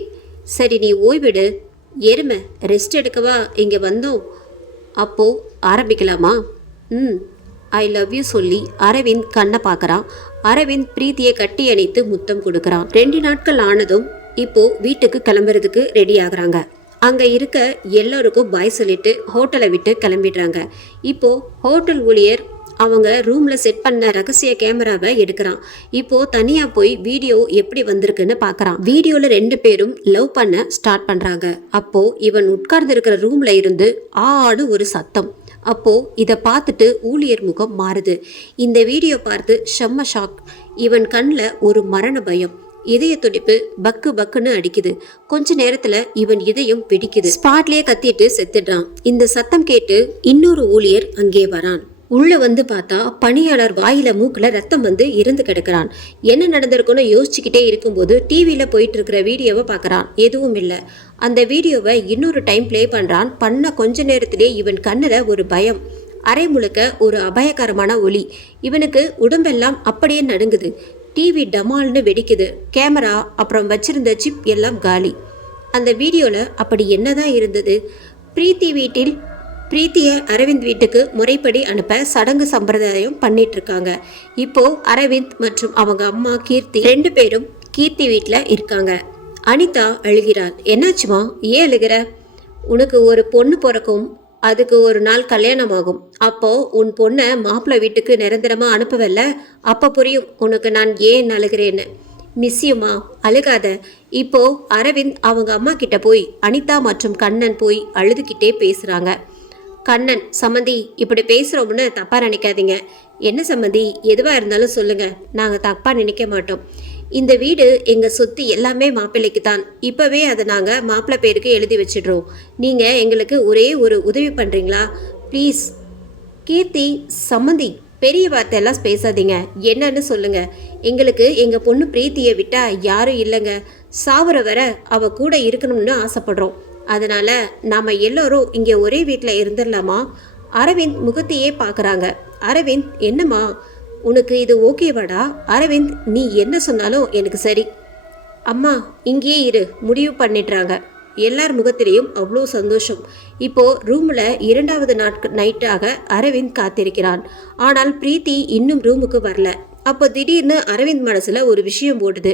சரி, நீ ஓய்விடு. எருமை, ரெஸ்ட் எடுக்கவா இங்கே வந்தோம். அப்போது ஆரம்பிக்கலாமா? ஐ லவ் யூ சொல்லி அரவிந்த் கண்ணை பார்க்குறான். அரவிந்த் பிரீத்தியை கட்டி அணைத்து முத்தம் கொடுக்குறான். 2 நாட்கள் ஆனதும் இப்போ வீட்டுக்கு கிளம்புறதுக்கு ரெடி ஆகுறாங்க. அங்கே இருக்க எல்லோருக்கும் பாய் சொல்லிட்டு ஹோட்டலை விட்டு கிளம்பிடுறாங்க. இப்போ ஹோட்டல் ஊழியர் அவங்க ரூம்ல செட் பண்ண ரகசிய கேமராவை எடுக்கிறான். இப்போ தனியா போய் வீடியோ எப்படி வந்திருக்குன்னு பார்க்கறான். வீடியோல 2 பேரும் லவ் பண்ண ஸ்டார்ட் பண்றாங்க. அப்போ இவன் உட்கார்ந்து இருக்கிற ரூம்ல இருந்து ஆடு ஒரு சத்தம். அப்போ இதை பார்த்துட்டு ஊழியர் முகம் மாறுது. இந்த வீடியோ பார்த்து செம்ம ஷாக். இவன் கண்ணில் ஒரு மரண பயம். இதய துடிப்பு பக்கு பக்குன்னு அடிக்குது. கொஞ்ச நேரத்துல இவன் இதயம் பிடிக்குது. ஸ்பாட்லயே கத்திட்டு செத்துடுறான். இந்த சத்தம் கேட்டு இன்னொரு ஊழியர் அங்கே வரான். உள்ள வந்து பார்த்தா பணியாளர் வாயில மூக்குல ரத்தம் வந்து இறந்து கிடக்கிறான். என்ன நடந்திருக்குன்னு யோசிச்சுக்கிட்டே இருக்கும்போது டிவியில போயிட்டு இருக்கிற வீடியோவை பார்க்கறான். எதுவும் இல்லை. அந்த வீடியோவை இன்னொரு டைம் பிளே பண்றான். பண்ண கொஞ்ச நேரத்திலே இவன் கண்ணுல ஒரு பயம். அரை முழுக்க ஒரு அபாயகரமான ஒளி. இவனுக்கு உடம்பெல்லாம் அப்படியே நடுங்குது. டிவி டமால்னு வெடிக்குது. கேமரா அப்புறம் வச்சிருந்த சிப் எல்லாம் காலி. அந்த வீடியோல அப்படி என்னதான் இருந்தது? பிரீத்தியை அரவிந்த் வீட்டுக்கு முறைப்படி அனுப்ப சடங்கு சம்பிரதாயம் பண்ணிட்டு இருக்காங்க. இப்போ அரவிந்த் மற்றும் அவங்க அம்மா கீர்த்தி 2 பேரும் கீர்த்தி வீட்டில் இருக்காங்க. அனிதா அழுகிறாள். என்னாச்சுமா, ஏன் அழுகிற? உனக்கு ஒரு பொண்ணு பிறக்கும், அதுக்கு ஒரு நாள் கல்யாணம் ஆகும். அப்போ உன் பொண்ணை மாப்பிள்ளை வீட்டுக்கு நிரந்தரமா அனுப்பவில்ல. அப்போ புரியும் உனக்கு நான் ஏன் அழுகிறேன்னு. மிஸ்யூமா, அழுகாத. இப்போ அரவிந்த் அவங்க அம்மா கிட்ட போய் அனிதா மற்றும் கண்ணன் போய் அழுதுகிட்டே பேசுறாங்க. கண்ணன், சம்மந்தி, இப்படி பேசுறோம்னு தப்பா நினைக்காதீங்க. என்ன சம்மந்தி, எதுவா இருந்தாலும் சொல்லுங்க, நாங்க தப்பா நினைக்க மாட்டோம். இந்த வீடு எங்க சொத்து எல்லாமே மாப்பிள்ளைக்கு தான். இப்பவே அதை நாங்க மாப்பிள்ளை பேருக்கு எழுதி வச்சிடுறோம். நீங்க எங்களுக்கு ஒரே ஒரு உதவி பண்றீங்களா ப்ளீஸ்? கீர்த்தி, சம்மந்தி, பெரிய வார்த்தையெல்லாம் பேசாதீங்க. என்னன்னு சொல்லுங்க. எங்களுக்கு எங்க பொண்ணு பிரீத்தியை விட்டா யாரும் இல்லைங்க. சாவர வர அவ கூட இருக்கணும்னு ஆசைப்படுறோம். அதனால நாம எல்லோரும் இங்கே ஒரே வீட்டில் இருந்துடலாமா? அரவிந்த் முகத்தையே பார்க்குறாங்க. அரவிந்த், என்னம்மா உனக்கு இது ஓகேவாடா? அரவிந்த், நீ என்ன சொன்னாலும் எனக்கு சரி. அம்மா இங்கேயே இரு, முடிவு பண்ணிடுறாங்க. எல்லார் முகத்திலையும் அவ்வளோ சந்தோஷம். இப்போ ரூமில் 2வது நைட்டாக அரவிந்த் காத்திருக்கிறான். ஆனால் பிரீத்தி இன்னும் ரூமுக்கு வரல. அப்போ திடீர்னு அரவிந்த் மனசில் ஒரு விஷயம் போடுது.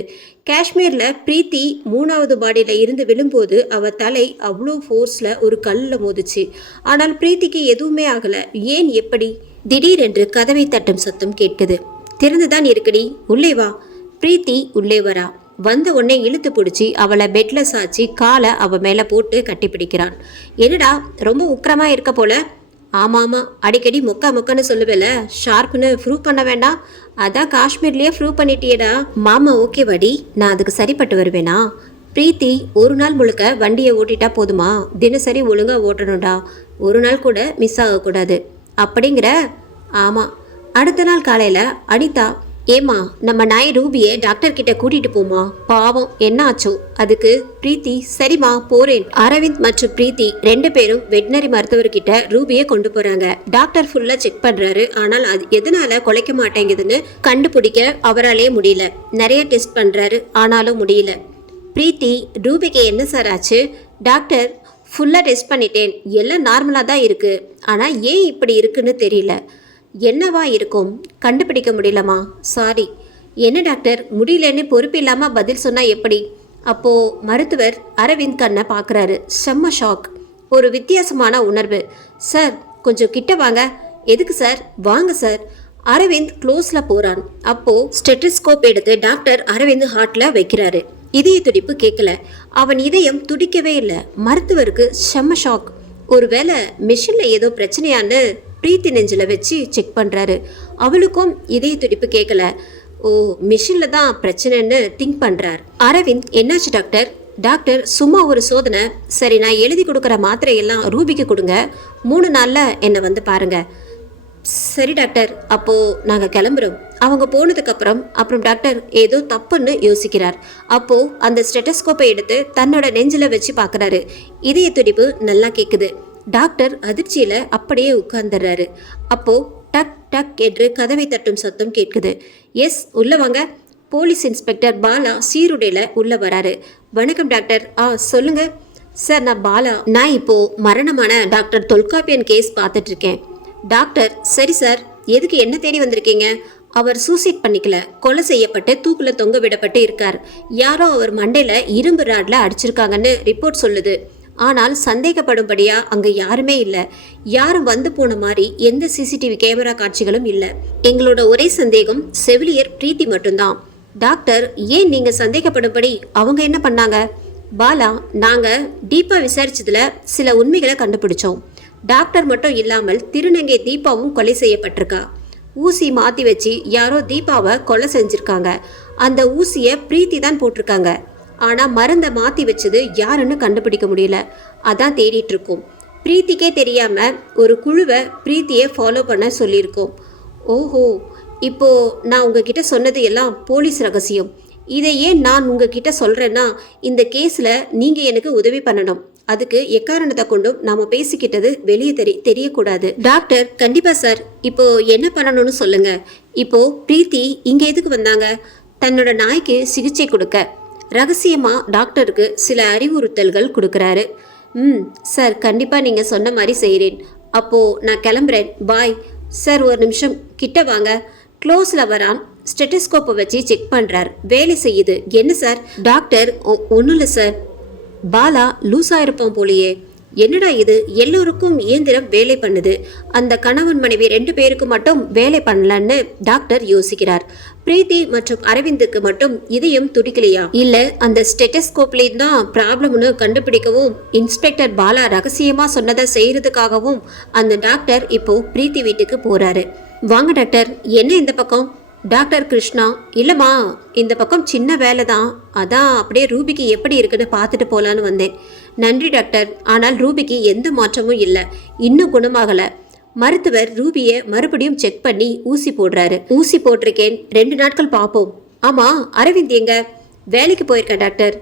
காஷ்மீரில் பிரீத்தி 3வது பாடியில் இருந்து விழும்போது அவ தலை அவ்வளோ ஃபோர்ஸில் ஒரு கல்லில் மோதிச்சு. ஆனால் பிரீத்திக்கு எதுவுமே ஆகலை. ஏன், எப்படி? திடீரென்று கதவை தட்டும் சத்தம் கேட்குது. திறந்துதான் இருக்குடி, உள்ளே வா. பிரீத்தி உள்ளே வரா. வந்த உடனே இழுத்து பிடிச்சி அவளை பெட்டில் சாய்ச்சி காலை அவள் மேலே போட்டு கட்டி பிடிக்கிறான். என்னடா ரொம்ப உக்கிரமாக இருக்க போல? ஆமாம், அடிக்கடி மொக்கன்னு சொல்லுவேல, ஷார்ப்னு ப்ரூவ் பண்ண வேண்டாம். அதான் காஷ்மீர்லேயே ப்ரூவ் பண்ணிட்டியேடா. மாமா ஓகே வடி, நான் அதுக்கு சரிப்பட்டு வருவேனா? பிரீத்தி, ஒரு நாள் முழுக்க வண்டியை ஓட்டிட்டா போதுமா? தினசரி ஒழுங்காக ஓட்டணும்டா. ஒரு நாள் கூட மிஸ் ஆகக்கூடாது. அப்படிங்கிற? ஆமாம். அடுத்த நாள் காலையில் அனிதா, ஏம்மா நம்ம நாய் ரூபியை டாக்டர் கிட்ட கூட்டிட்டு போமா, பாவம் என்ன ஆச்சோ? அதுக்கு பிரீத்தி, சரிம்மா போறேன். அரவிந்த் மற்றும் பிரீத்தி 2 பேரும் வெட்டினரி மருத்துவர்கிட்ட ரூபியை கொண்டு போறாங்க. டாக்டர் ஃபுல்லா செக் பண்றாரு. ஆனால் அது எதனால குலைக்க மாட்டேங்குதுன்னு கண்டுபிடிக்க அவராலே முடியல. நிறைய டெஸ்ட் பண்றாரு, ஆனாலும் முடியல. பிரீத்தி, ரூபிக்கு என்ன சார் ஆச்சு? டாக்டர், ஃபுல்லா டெஸ்ட் பண்ணிட்டேன், எல்லாம் நார்மலாக தான் இருக்கு. ஆனால் ஏன் இப்படி இருக்குன்னு தெரியல. என்னவா இருக்கும், கண்டுபிடிக்க முடியலமா, சாரி. என்ன டாக்டர், முடியலன்னு பொறுப்பு இல்லாமல் பதில் சொன்னால் எப்படி? அப்போது மருத்துவர் அரவிந்த் கண்ணை பார்க்குறாரு. செம்ம ஷாக், ஒரு வித்தியாசமான உணர்வு. சார் கொஞ்சம் கிட்ட வாங்க. எதுக்கு சார்? வாங்க சார். அரவிந்த் க்ளோஸில் போகிறான். அப்போது ஸ்டெட்டஸ்கோப் எடுத்து டாக்டர் அரவிந்த் ஹார்ட்டில் வைக்கிறாரு. இதய துடிப்பு கேட்கல. அவன் இதயம் துடிக்கவே இல்லை. மருத்துவருக்கு செம்ம ஷாக். ஒருவேளை மிஷினில் ஏதோ பிரச்சனையான்னு பிரீத்தி நெஞ்சில் வச்சு செக் பண்ணுறாரு. அவளுக்கும் இதய துடிப்பு கேட்கல. ஓ, மிஷினில் தான் பிரச்சனைன்னு திங்க் பண்ணுறார். அரவிந்த், என்னாச்சு டாக்டர்? டாக்டர், சும்மா ஒரு சோதனை. சரி, நான் எழுதி கொடுக்குற மாத்திரையெல்லாம் ரூபிக்கு கொடுங்க. 3 நாளில் என்னை வந்து பாருங்க. சரி டாக்டர், அப்போது நாங்கள் கிளம்புறோம். அவங்க போனதுக்கப்புறம் டாக்டர் ஏதோ தப்புன்னு யோசிக்கிறார். அப்போது அந்த ஸ்டெட்டஸ்கோப்பை எடுத்து தன்னோட நெஞ்சில் வச்சு பார்க்குறாரு. இதய துடிப்பு நல்லா கேட்குது. டாக்டர் அதிர்ச்சியில் அப்படியே உட்கார்ந்துடுறாரு. அப்போது டக் டக் என்று கதவை தட்டும் சத்தம் கேட்குது. எஸ், உள்ளே வாங்க. போலீஸ் இன்ஸ்பெக்டர் பாலா சீருடையில் உள்ளே வராரு. வணக்கம் டாக்டர். சொல்லுங்க சார். நான் பாலா. நான் இப்போது மரணமான டாக்டர் தொல்காப்பியன் கேஸ் பார்த்துட்ருக்கேன். டாக்டர், சரி சார், எதுக்கு என்ன தேடி வந்திருக்கீங்க? அவர் சூசைட் பண்ணிக்கல, கொலை செய்யப்பட்டு தூக்கில் தொங்க விடப்பட்டு இருக்கார். யாரோ அவர் மண்டையில் இரும்பு ராட்ல அடிச்சிருக்காங்கன்னு ரிப்போர்ட் சொல்லுது. ஆனால் சந்தேகப்படும்படியா அங்கே யாருமே இல்லை. யாரும் வந்து போன மாதிரி எந்த சிசிடிவி கேமரா காட்சிகளும் இல்லை. எங்களோட ஒரே சந்தேகம் செவிலியர் பிரீத்தி மட்டும்தான். டாக்டர், ஏன் நீங்கள் சந்தேகப்படும்படி அவங்க என்ன பண்ணாங்க? பாலா, நாங்கள் டீப்பாக விசாரிச்சதுல சில உண்மைகளை கண்டுபிடிச்சோம். டாக்டர் மட்டும் இல்லாமல் திருநங்கை தீபாவும் கொலை செய்யப்பட்டிருக்கா. ஊசி மாற்றி வச்சு யாரோ தீபாவை கொலை செஞ்சுருக்காங்க. அந்த ஊசியை பிரீத்தி தான் போட்டிருக்காங்க. ஆனால் மருந்தை மாற்றி வச்சது யாருன்னு கண்டுபிடிக்க முடியல. அதான் தேடிட்டு இருக்கோம். பிரீத்திக்கே தெரியாமல் ஒரு குழுவை பிரீத்தியை ஃபாலோ பண்ண சொல்லியிருக்கோம். ஓஹோ, இப்போது நான் உங்ககிட்ட சொன்னது எல்லாம் போலீஸ் ரகசியம். இதை ஏன் நான் உங்ககிட்ட சொல்கிறேன்னா, இந்த கேஸில் நீங்கள் எனக்கு உதவி பண்ணணும். அதுக்கு எக்காரணத்தை கொண்டும் நாம் பேசிக்கிட்டது வெளியே தெரியக்கூடாது. டாக்டர், கண்டிப்பாக சார். இப்போது என்ன பண்ணணும்னு சொல்லுங்கள். இப்போது பிரீத்தி இங்கே எதுக்கு வந்தாங்க? தன்னோட நாய்க்கு சிகிச்சை கொடுக்க. ரகசியமாக டாக்டருக்கு சில அறிவுறுத்தல்கள் கொடுக்குறாரு. சார், கண்டிப்பாக நீங்கள் சொன்ன மாதிரி செய்கிறேன். அப்போது நான் கிளம்புறேன், பாய். சார், ஒரு நிமிஷம் கிட்ட வாங்க. க்ளோஸில் வரான். ஸ்டெட்டஸ்கோப்பை வச்சு செக் பண்ணுறார். வேலை செய்யுது. என்ன சார்? டாக்டர், ஒன்றும் இல்லை சார். பாலா லூஸ் ஆயிருப்பான் போலியே. என்னடா இது, எல்லோருக்கும் இயந்திரம் வேலை பண்ணுது, அந்த கணவன் மனைவி 2 பேருக்கு மட்டும் வேலை பண்ணலன்னு டாக்டர் யோசிக்கிறார். பிரீத்தி மற்றும் அரவிந்துக்கு மட்டும் இதயம் துடிக்கலையா? இல்ல அந்த ஸ்டெட்டஸ்கோப்லேயும் தான் ப்ராப்ளம்னு கண்டுபிடிக்கவும் இன்ஸ்பெக்டர் பாலா ரகசியமா சொன்னதை செய்யறதுக்காகவும் அந்த டாக்டர் இப்போ பிரீத்தி வீட்டுக்கு போறாரு. வாங்க டாக்டர், என்ன இந்த பக்கம்? டாக்டர் கிருஷ்ணா, இல்லைம்மா, இந்த பக்கம் சின்ன வேலை தான், அதான் அப்படியே ரூபிக்கு எப்படி இருக்குன்னு பார்த்துட்டு போகலான்னு வந்தேன். நன்றி டாக்டர், ஆனால் ரூபிக்கு எந்த மாற்றமும் இல்லை, இன்னும் குணமாகலை. மருத்துவர் ரூபியை மறுபடியும் செக் பண்ணி ஊசி போடுறாரு. ஊசி போட்டிருக்கேன், 2 நாட்கள் பார்ப்போம். ஆமாம், அரவிந்த் எங்க? வேலைக்கு போயிருக்கேன் டாக்டர்.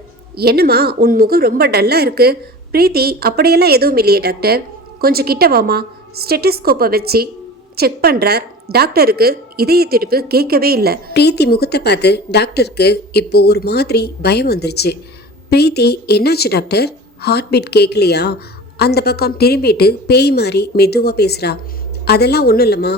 என்னம்மா உன் முகம் ரொம்ப டல்லாக இருக்கு? பிரீத்தி அப்படியெல்லாம் எதுவும் இல்லையே டாக்டர், கொஞ்சம் கிட்ட வாமா. ஸ்டெட்டிஸ்கோப்பை வச்சு செக் பண்ணுறார். டாக்டருக்கு இதய துடிப்பு கேட்கவே இல்லை. பிரீத்தி முகத்தை பார்த்து டாக்டருக்கு இப்போ ஒரு மாதிரி பயம் வந்துருச்சு. பிரீத்தி என்னாச்சு டாக்டர், ஹார்ட் பீட் கேட்கலையா? அந்த பக்கம் திரும்பிட்டு பேய் மாதிரி மெதுவாக பேசுகிறா. அதெல்லாம் ஒன்றும் இல்லைம்மா.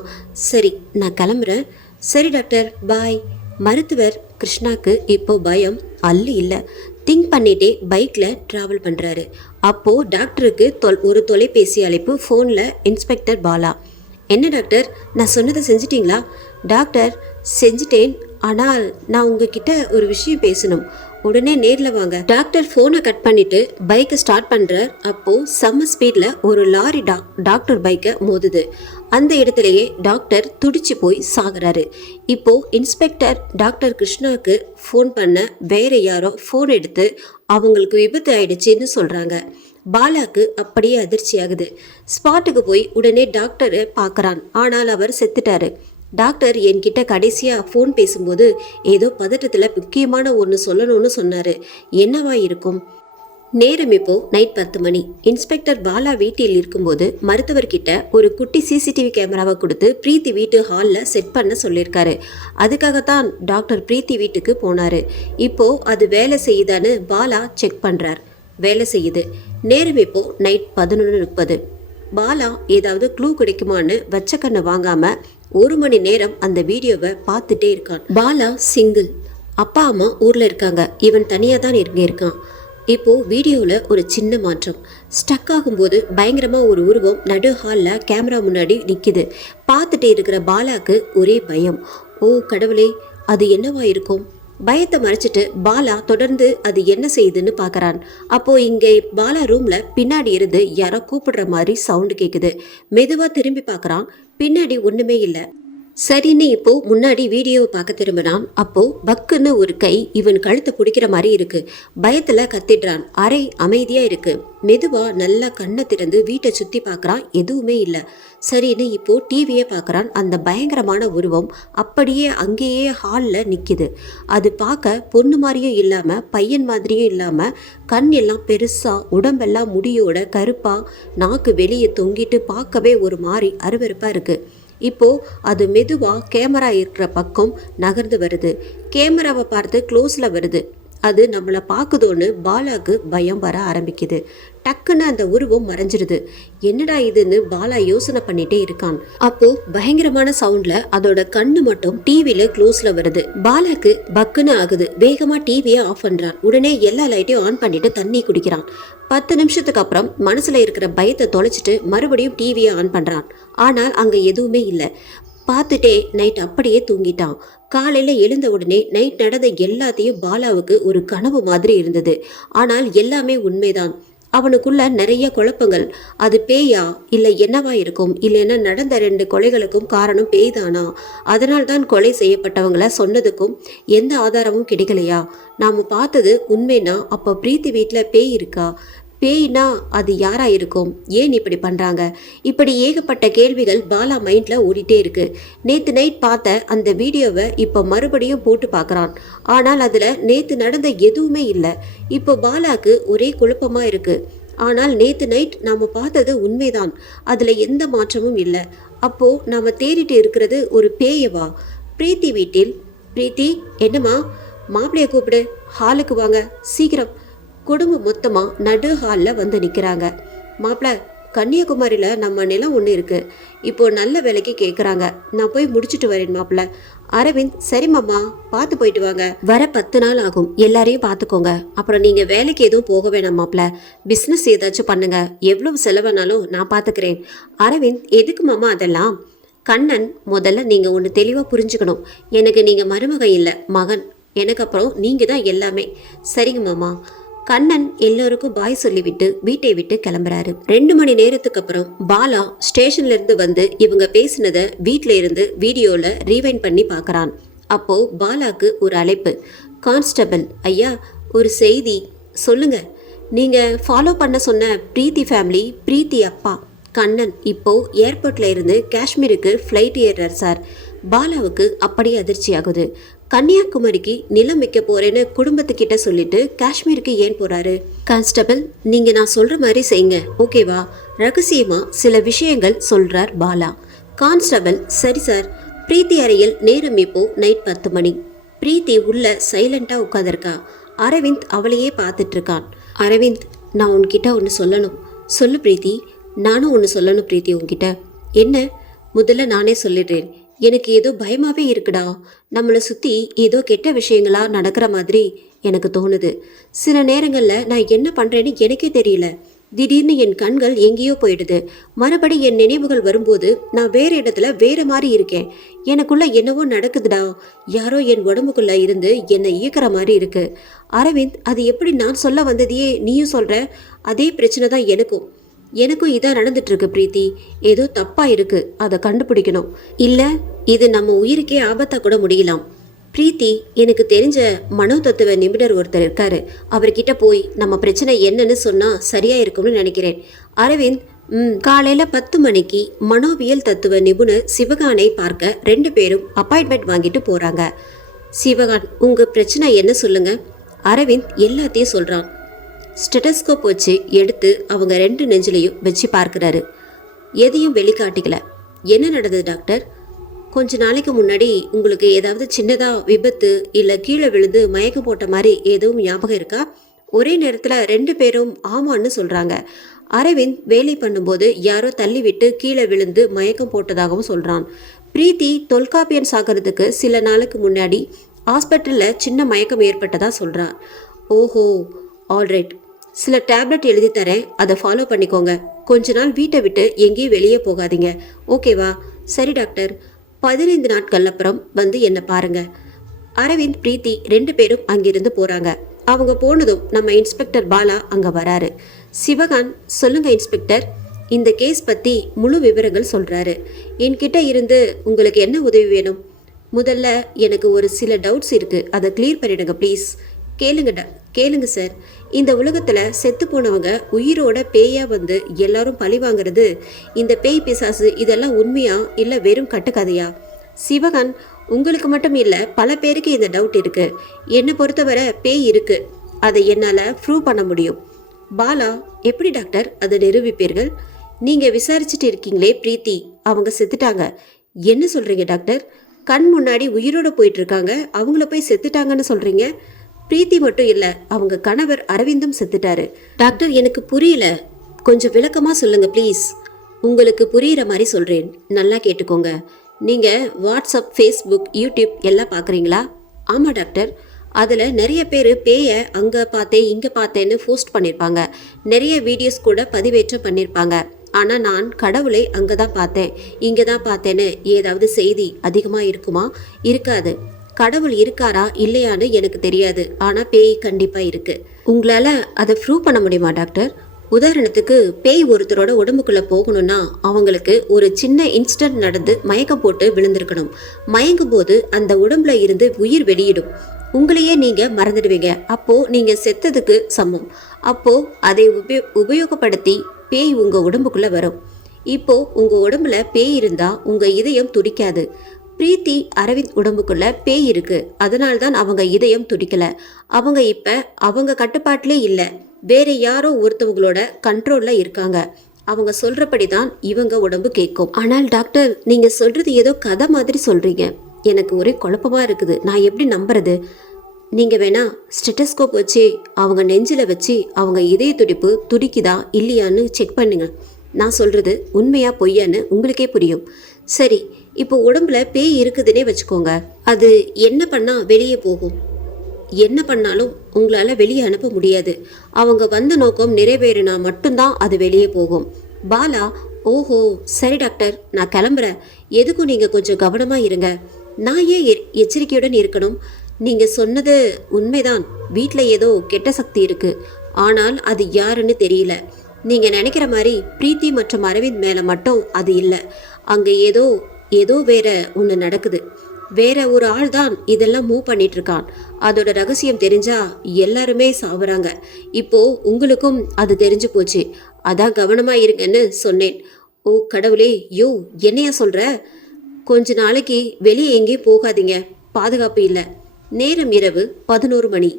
சரி நான் கிளம்புறேன். சரி டாக்டர் பாய். மருத்துவர் கிருஷ்ணாக்கு இப்போ பயம் அல்லு இல்லை. திங்க் பண்ணிட்டே பைக்கில் ட்ராவல் பண்ணுறாரு. அப்போது டாக்டருக்கு ஒரு தொலைபேசி அழைப்பு. ஃபோனில் இன்ஸ்பெக்டர் பாலா. என்ன டாக்டர், நான் சொன்னதை செஞ்சிட்டிங்களா? டாக்டர் செஞ்சிட்டேன், ஆனால் நான் உங்ககிட்ட ஒரு விஷயம் பேசணும், உடனே நேரில் வாங்க. டாக்டர் ஃபோனை கட் பண்ணிட்டு பைக்கை ஸ்டார்ட் பண்ணுறார். அப்போது செம்ம ஸ்பீடில் ஒரு லாரி டாக்டர் பைக்கை மோதுது. அந்த இடத்துலையே டாக்டர் துடிச்சு போய் சாகுறாரு. இப்போ இன்ஸ்பெக்டர் டாக்டர் கிருஷ்ணாவுக்கு ஃபோன் பண்ண வேற யாரோ ஃபோன் எடுத்து அவங்களுக்கு விபத்து ஆயிடுச்சுன்னு சொல்கிறாங்க. பாலாக்கு அப்படியே அதிர்ச்சி ஆகுது. ஸ்பாட்டுக்கு போய் உடனே டாக்டரை பார்க்குறான். ஆனால் அவர் செத்துட்டாரு. டாக்டர் என்கிட்ட கடைசியாக ஃபோன் பேசும்போது ஏதோ பதட்டத்தில் முக்கியமான ஒன்று சொல்லணும்னு சொன்னார். என்னவா இருக்கும்? நேரம் இப்போ நைட் 10 மணி. இன்ஸ்பெக்டர் பாலா வீட்டில் இருக்கும்போது மருத்துவர்கிட்ட ஒரு குட்டி சிசிடிவி கேமராவை கொடுத்து பிரீத்தி வீட்டு ஹாலில் செட் பண்ண சொல்லியிருக்காரு. அதுக்காகத்தான் டாக்டர் பிரீத்தி வீட்டுக்கு போனார். இப்போ அது வேலை செய்யுதான்னு பாலா செக் பண்ணுறார். வேலை செய்யுது. நேரம் இப்போ நைட் 11:30. பாலா ஏதாவது க்ளூ கிடைக்குமான்னு வச்ச கண்ணை வாங்காம 1 மணி நேரம் அந்த வீடியோவை பார்த்துட்டே இருக்கான். பாலா சிங்கிள், அப்பா அம்மா ஊரில் இருக்காங்க, இவன் தனியாக தான் இங்கே இருக்கான். இப்போது வீடியோவில் ஒரு சின்ன மாற்றம். ஸ்டக் ஆகும்போது பயங்கரமாக ஒரு உருவம் நடு ஹாலில் கேமரா முன்னாடி நிற்கிது. பார்த்துட்டே இருக்கிற பாலாக்கு ஒரே பயம். ஓ கடவுளே, அது என்னவா இருக்கும்? பயத்தை மறைச்சிட்டு பாலா தொடர்ந்து அது என்ன செய்யுதுன்னு பார்க்குறான். அப்போது இங்கே பாலா ரூமில் பின்னாடி இருந்து யாரோ கூப்பிடுற மாதிரி சவுண்டு கேட்குது. மெதுவாக திரும்பி பார்க்குறான். பின்னாடி ஒன்றுமே இல்லை. சரின்னு இப்போ முன்னாடி வீடியோவை பார்க்க திரும்பினான். அப்போ பக்குன்னு ஒரு கை இவன் கழுத்தை பிடிக்கிற மாதிரி இருக்கு. பயத்துல கத்திடுறான். அறை அமைதியா இருக்கு. மெதுவா நல்லா கண்ணை திறந்து வீட்டை சுத்தி பார்க்கறான். எதுவுமே இல்லை. சரின்னு இப்போ டிவியை பார்க்கறான். அந்த பயங்கரமான உருவம் அப்படியே அங்கேயே ஹாலில் நிற்கிது. அது பார்க்க பொண்ணு மாதிரியும் இல்லாமல் பையன் மாதிரியும் இல்லாமல் கண் எல்லாம் பெருசாக, உடம்பெல்லாம் முடியோட கருப்பாக, நாக்கு வெளியே தொங்கிட்டு பார்க்கவே ஒரு மாதிரி அருவருப்பாக இருக்குது. இப்போ அது மெதுவாக கேமரா இருக்கிற பக்கம் நகர்ந்து வருது. கேமராவை பார்த்து க்ளோஸில் வருது. அது நம்மளை பார்க்குதோன்னு பாலாக்கு பயம் வர ஆரம்பிக்குது. டக்குன்னு அந்த உருவம் மறைஞ்சிருது. என்னடா இதுன்னு பாலா யோசனை பண்ணிட்டே இருக்கான். அப்போ பயங்கரமான சவுண்ட்ல அதோட கண்ணு மட்டும் டிவில க்ளோஸ்ல வருது. பாலாக்கு பக்குன்னு ஆகுது. வேகமா டிவியை ஆஃப் பண்றான். உடனே எல்லா லைட்டையும் ஆன் பண்ணிட்டு தண்ணி குடிக்கிறான். 10 நிமிஷத்துக்கு அப்புறம் மனசுல இருக்கிற பயத்தை தொலைச்சிட்டு மறுபடியும் டிவியை ஆன் பண்றான். ஆனால் அங்க எதுவுமே இல்லை. பார்த்துட்டே நைட் அப்படியே தூங்கிட்டான். காலையில் எழுந்த உடனே நைட் நடந்த எல்லாத்தையும் பாலாவுக்கு ஒரு கனவு மாதிரி இருந்தது. ஆனால் எல்லாமே உண்மைதான். அவனுக்குள்ள நிறைய குழப்பங்கள். அது பேயா இல்லை என்னவா இருக்கும்? இல்லைன்னா நடந்த 2 கொலைகளுக்கும் காரணம் பேய்தானா? அதனால்தான் கொலை செய்யப்பட்டவங்கள சொன்னதுக்கும் எந்த ஆதாரமும் கிடைக்கலையா? நாம் பார்த்தது உண்மைனா அப்போ பிரீத்தி வீட்டில் பேய் இருக்கா? பேய்னா அது யாரா இருக்கும்? ஏன் இப்படி பண்ணுறாங்க? இப்படி ஏகப்பட்ட கேள்விகள் பாலா மைண்டில் ஓடிட்டே இருக்கு. நேற்று நைட் பார்த்த அந்த வீடியோவை இப்போ மறுபடியும் போட்டு பார்க்குறான். ஆனால் அதில் நேற்று நடந்த எதுவுமே இல்லை. இப்போ பாலாக்கு ஒரே குழப்பமாக இருக்குது. ஆனால் நேற்று நைட் நாம் பார்த்தது உண்மைதான். அதில் எந்த மாற்றமும் இல்லை. அப்போது நாம் தேடிட்டு இருக்கிறது ஒரு பேயவா? பிரீத்தி வீட்டில். பிரீத்தி, என்னம்மா? மாப்பிள்ளையை கூப்பிடு, ஹாலுக்கு வாங்க சீக்கிரம். குடும்பம் மொத்தமாக நடு ஹாலில் வந்து நிற்கிறாங்க. மாப்பிள்ள, கன்னியாகுமரியில் நம்ம நிலம் ஒன்று இருக்குது. இப்போது நல்ல வேலைக்கு கேட்குறாங்க. நான் போய் முடிச்சுட்டு வரேன் மாப்பிள்ள. அரவிந்த், சரிம்மாம்மா, பார்த்து போயிட்டு வாங்க. வர 10 நாள் ஆகும். எல்லாரையும் பார்த்துக்கோங்க. அப்புறம் நீங்கள் வேலைக்கு எதுவும் போக வேணாம் மாப்பிள்ள. பிஸ்னஸ் ஏதாச்சும் பண்ணுங்க. எவ்வளவு செலவானாலும் நான் பார்த்துக்கிறேன். அரவிந்த், எதுக்கு மாமா அதெல்லாம்? கண்ணன், முதல்ல நீங்கள் ஒன்று தெளிவாக புரிஞ்சுக்கணும். எனக்கு நீங்கள் மருமகன் இல்லை, மகன். எனக்கு அப்புறம் நீங்கள் தான் எல்லாமே. சரிங்க மாமா. கண்ணன் எல்லோருக்கும் பாய் சொல்லிவிட்டு வீட்டை விட்டு கிளம்புறாரு. 2 மணி நேரத்துக்கு அப்புறம் பாலா ஸ்டேஷன்ல இருந்து வந்து இவங்க பேசினதை வீட்டில இருந்து வீடியோல ரீவைண்ட் பண்ணி பார்க்கறான். அப்போ பாலாக்கு ஒரு அழைப்பு. கான்ஸ்டபிள் ஐயா, ஒரு செய்தி சொல்லுங்க. நீங்க ஃபாலோ பண்ண சொன்ன பிரீத்தி ஃபேமிலி, பிரீத்தி அப்பா கண்ணன் இப்போ ஏர்போர்ட்ல இருந்து காஷ்மீருக்கு ஃப்ளைட் ஏறுறார் சார். பாலாவுக்கு அப்படியே அதிர்ச்சி ஆகுது. கன்னியாகுமரிக்கு நிலம் வைக்க போறேன்னு குடும்பத்துக்கிட்ட சொல்லிட்டு காஷ்மீருக்கு ஏன் போறாரு? கான்ஸ்டபிள், நீங்க நான் சொல்ற மாதிரி செய்யுங்க, ஓகேவா? ரகசியமா சில விஷயங்கள் சொல்றார் பாலா. கான்ஸ்டபிள், சரி சார். பிரீத்தி அறையில் நேரம் இப்போ நைட் 10 மணி. பிரீத்தி உள்ள சைலண்டா உட்காந்துருக்கா. அரவிந்த் அவளையே பார்த்துட்டு இருக்கான். அரவிந்த், நான் உன்கிட்ட ஒன்று சொல்லணும். சொல்லு பிரீத்தி. நானும் ஒன்று சொல்லணும் பிரீத்தி உன்கிட்ட. என்ன? முதல்ல நானே சொல்லிடுறேன். எனக்கு ஏதோ பயமாவே இருக்குடா. நம்மளை சுற்றி ஏதோ கெட்ட விஷயங்களா நடக்கிற மாதிரி எனக்கு தோணுது. சில நேரங்களில் நான் என்ன பண்ணுறேன்னு எனக்கே தெரியல. திடீர்னு என் கண்கள் எங்கேயோ போயிடுது. மறுபடி என் நினைவுகள் வரும்போது நான் வேற இடத்துல வேற மாதிரி இருக்கேன். எனக்குள்ள என்னவோ நடக்குதுடா. யாரோ என் உடம்புக்குள்ள இருந்து என்னை இயக்கிற மாதிரி இருக்கு. அரவிந்த், அது எப்படி நான் சொல்ல வந்ததையே நீயும் சொல்ற? அதே பிரச்சனை தான் எனக்கும் இதான் நடந்துட்டு இருக்கு பிரீத்தி. ஏதோ தப்பா இருக்கு, அதை கண்டுபிடிக்கணும். இல்ல இது நம்ம உயிருக்கே ஆபத்தா கூட முடியலாம். பிரீத்தி, எனக்கு தெரிஞ்ச மனோதத்துவ நிபுணர் ஒருத்தர் இருக்காரு. அவர்கிட்ட போய் நம்ம பிரச்சனை என்னன்னு சொன்னா சரியா இருக்கும்னு நினைக்கிறேன். அரவிந்த், காலையில 10 மணிக்கு மனோவியல் தத்துவ நிபுணர் சிவகானை பார்க்க 2 பேரும் அப்பாயின்மெண்ட் வாங்கிட்டு போறாங்க. சிவகான், உங்க பிரச்சனை என்ன சொல்லுங்க? அரவிந்த் எல்லாத்தையும் சொல்றான். ஸ்டெட்டஸ்கோப் வச்சு எடுத்து அவங்க 2 நெஞ்சிலையும் வச்சு பார்க்குறாரு. எதையும் வெளிக்காட்டிக்கல. என்ன நடந்தது டாக்டர்? கொஞ்ச நாளைக்கு முன்னாடி உங்களுக்கு ஏதாவது சின்னதாக விபத்து இல்லை கீழே விழுந்து மயக்கம் போட்ட மாதிரி எதுவும் ஞாபகம் இருக்கா? ஒரே நேரத்தில் 2 பேரும் ஆமான்னு சொல்கிறாங்க. அரவிந்த் வேலை பண்ணும்போது யாரோ தள்ளி விட்டு கீழே விழுந்து மயக்கம் போட்டதாகவும் சொல்கிறான். பிரீத்தி தொல்காப்பியன் சாகிறதுக்கு சில நாளுக்கு முன்னாடி ஹாஸ்பிட்டலில் சின்ன மயக்கம் ஏற்பட்டதாக சொல்கிறான். ஓஹோ, ஆல்ரைட். சில டேப்லெட் எழுதி தரேன், அதை ஃபாலோ பண்ணிக்கோங்க. கொஞ்ச நாள் வீட்டை விட்டு எங்கேயும் வெளியே போகாதீங்க, ஓகேவா? சரி டாக்டர். 15 நாட்கள் அப்புறம் வந்து என்னை பாருங்க. அரவிந்த், பிரீத்தி 2 பேரும் அங்கிருந்து போறாங்க. அவங்க போனதும் நம்ம இன்ஸ்பெக்டர் பாலா அங்க வராரு. சிவகான், சொல்லுங்க இன்ஸ்பெக்டர். இந்த கேஸ் பத்தி முழு விவரங்கள் சொல்றாரு. என்கிட்ட இருந்து உங்களுக்கு என்ன உதவி வேணும்? முதல்ல எனக்கு ஒரு சில டவுட்ஸ் இருக்கு, அதை கிளியர் பண்ணிடுங்க ப்ளீஸ். கேளுங்க சார். இந்த உலகத்துல செத்து போனவங்க உயிரோட பேயா வந்து எல்லாரும் பழி வாங்குறது, இந்த பேய் பிசாசு இதெல்லாம் உண்மையா இல்ல வெறும் கட்டுக்கதையா? சிவகான், உங்களுக்கு மட்டும் இல்ல, பல பேருக்கு இந்த டவுட் இருக்கு. என்னை பொறுத்தவரை பேய் இருக்கு, அதை என்னால ப்ரூவ் பண்ண முடியும். பாலா, எப்படி டாக்டர் அதை நிரூபிப்பீர்கள்? நீங்க விசாரிச்சுட்டு இருக்கீங்களே பிரீத்தி, அவங்க செத்துட்டாங்க. என்ன சொல்றீங்க டாக்டர்? கண் முன்னாடி உயிரோட போயிட்டு இருக்காங்க, அவங்கள போய் செத்துட்டாங்கன்னு சொல்றீங்க? பிரீத்தி மட்டும் இல்லை, அவங்க கணவர் அரவிந்தும் செத்துட்டாரு. டாக்டர், எனக்கு புரியல, கொஞ்சம் விளக்கமாக சொல்லுங்க ப்ளீஸ். உங்களுக்கு புரிகிற மாதிரி சொல்கிறேன், நல்லா கேட்டுக்கோங்க. நீங்கள் வாட்ஸ்அப், ஃபேஸ்புக், யூடியூப் எல்லாம் பார்க்குறீங்களா? ஆமாம் டாக்டர். அதில் நிறைய பேர் பேயை அங்கே பார்த்தேன் இங்கே பார்த்தேன்னு போஸ்ட் பண்ணியிருப்பாங்க. நிறைய வீடியோஸ் கூட பதிவேற்றம் பண்ணியிருப்பாங்க. ஆனால் நான் கடவுளை அங்கே தான் பார்த்தேன் இங்கே தான் பார்த்தேன்னு ஏதாவது செய்தி அதிகமாக இருக்குமா? இருக்காது. கடவுள் இருக்காரா இல்லையான்னு எனக்கு தெரியாது, ஆனால் பேய் கண்டிப்பாக இருக்கு. உங்களால் அதை ப்ரூவ் பண்ண முடியுமா டாக்டர்? உதாரணத்துக்கு, பேய் ஒருத்தரோட உடம்புக்குள்ளே போகணும்னா அவங்களுக்கு ஒரு சின்ன இன்சிடென்ட் நடந்து மயக்கம் போட்டு விழுந்திருக்கணும். மயங்கும் போது அந்த உடம்புல இருந்து உயிர் வெளியிடும். உங்களையே நீங்கள் மறந்துடுவீங்க. அப்போது நீங்கள் செத்ததுக்கு சமம். அப்போது அதை உபயோகப்படுத்தி பேய் உங்கள் உடம்புக்குள்ளே வரும். இப்போது உங்கள் உடம்புல பேய் இருந்தால் உங்கள் இதயம் துடிக்காது. பிரீத்தி அரவிந்த் உடம்புக்குள்ள பேய் இருக்கு, அதனால்தான் அவங்க இதயம் துடிக்கல. அவங்க இப்ப அவங்க கட்டுப்பாட்டிலே இல்லை, வேற யாரோ ஒருத்தவங்களோட கண்ட்ரோல்ல இருக்காங்க. அவங்க சொல்றபடிதான் இவங்க உடம்பு கேட்கும். ஆனால் டாக்டர், நீங்க சொல்றது ஏதோ கதை மாதிரி சொல்றீங்க. எனக்கு ஒரே குழப்பமா இருக்குது, நான் எப்படி நம்புறது? நீங்க வேணா ஸ்டெட்டஸ்கோப் வச்சு அவங்க நெஞ்சில வச்சு அவங்க இதய துடிப்பு துடிக்குதா இல்லையான்னு செக் பண்ணுங்க. நான் சொல்றது உண்மையா பொய்யான்னு உங்களுக்கே புரியும். சரி, இப்போ உடம்புல பேய் இருக்குதுன்னே வச்சுக்கோங்க. அது என்ன பண்ணால் வெளியே போகும்? என்ன பண்ணாலும் உங்களால் வெளியே அனுப்ப முடியாது. அவங்க வந்த நோக்கம் நிறைவேறினா மட்டும்தான் அது வெளியே போகும். பாலா, ஓஹோ சரி டாக்டர், நான் கிளம்புறேன். எதுக்கும் நீங்கள் கொஞ்சம் கவனமாக இருங்க. நான் ஏன் எச்சரிக்கையுடன் இருக்கணும்? நீங்கள் சொன்னது உண்மைதான். வீட்டில் ஏதோ கெட்ட சக்தி இருக்குது, ஆனால் அது யாருன்னு தெரியல. நீங்கள் நினைக்கிற மாதிரி பிரீத்தி மற்றும் அரவிந்த் மேலே மட்டும் அது இல்லை. அங்கே ஏதோ வேற ஒன்று நடக்குது. வேற ஒரு ஆள் தான் இதெல்லாம் மூவ் பண்ணிட்டு இருக்கான். அதோட ரகசியம் தெரிஞ்சா எல்லாருமே சாவுறாங்க. இப்போ உங்களுக்கும் அது தெரிஞ்சு போச்சு, அதான் கவனமா இருங்கன்னு சொன்னேன். ஓ கடவுளே, யோ என்னையா சொல்ற? கொஞ்ச நாளைக்கு வெளியே எங்கேயும் போகாதீங்க, பாதுகாப்பு இல்லை. நேரம் இரவு 11 மணி.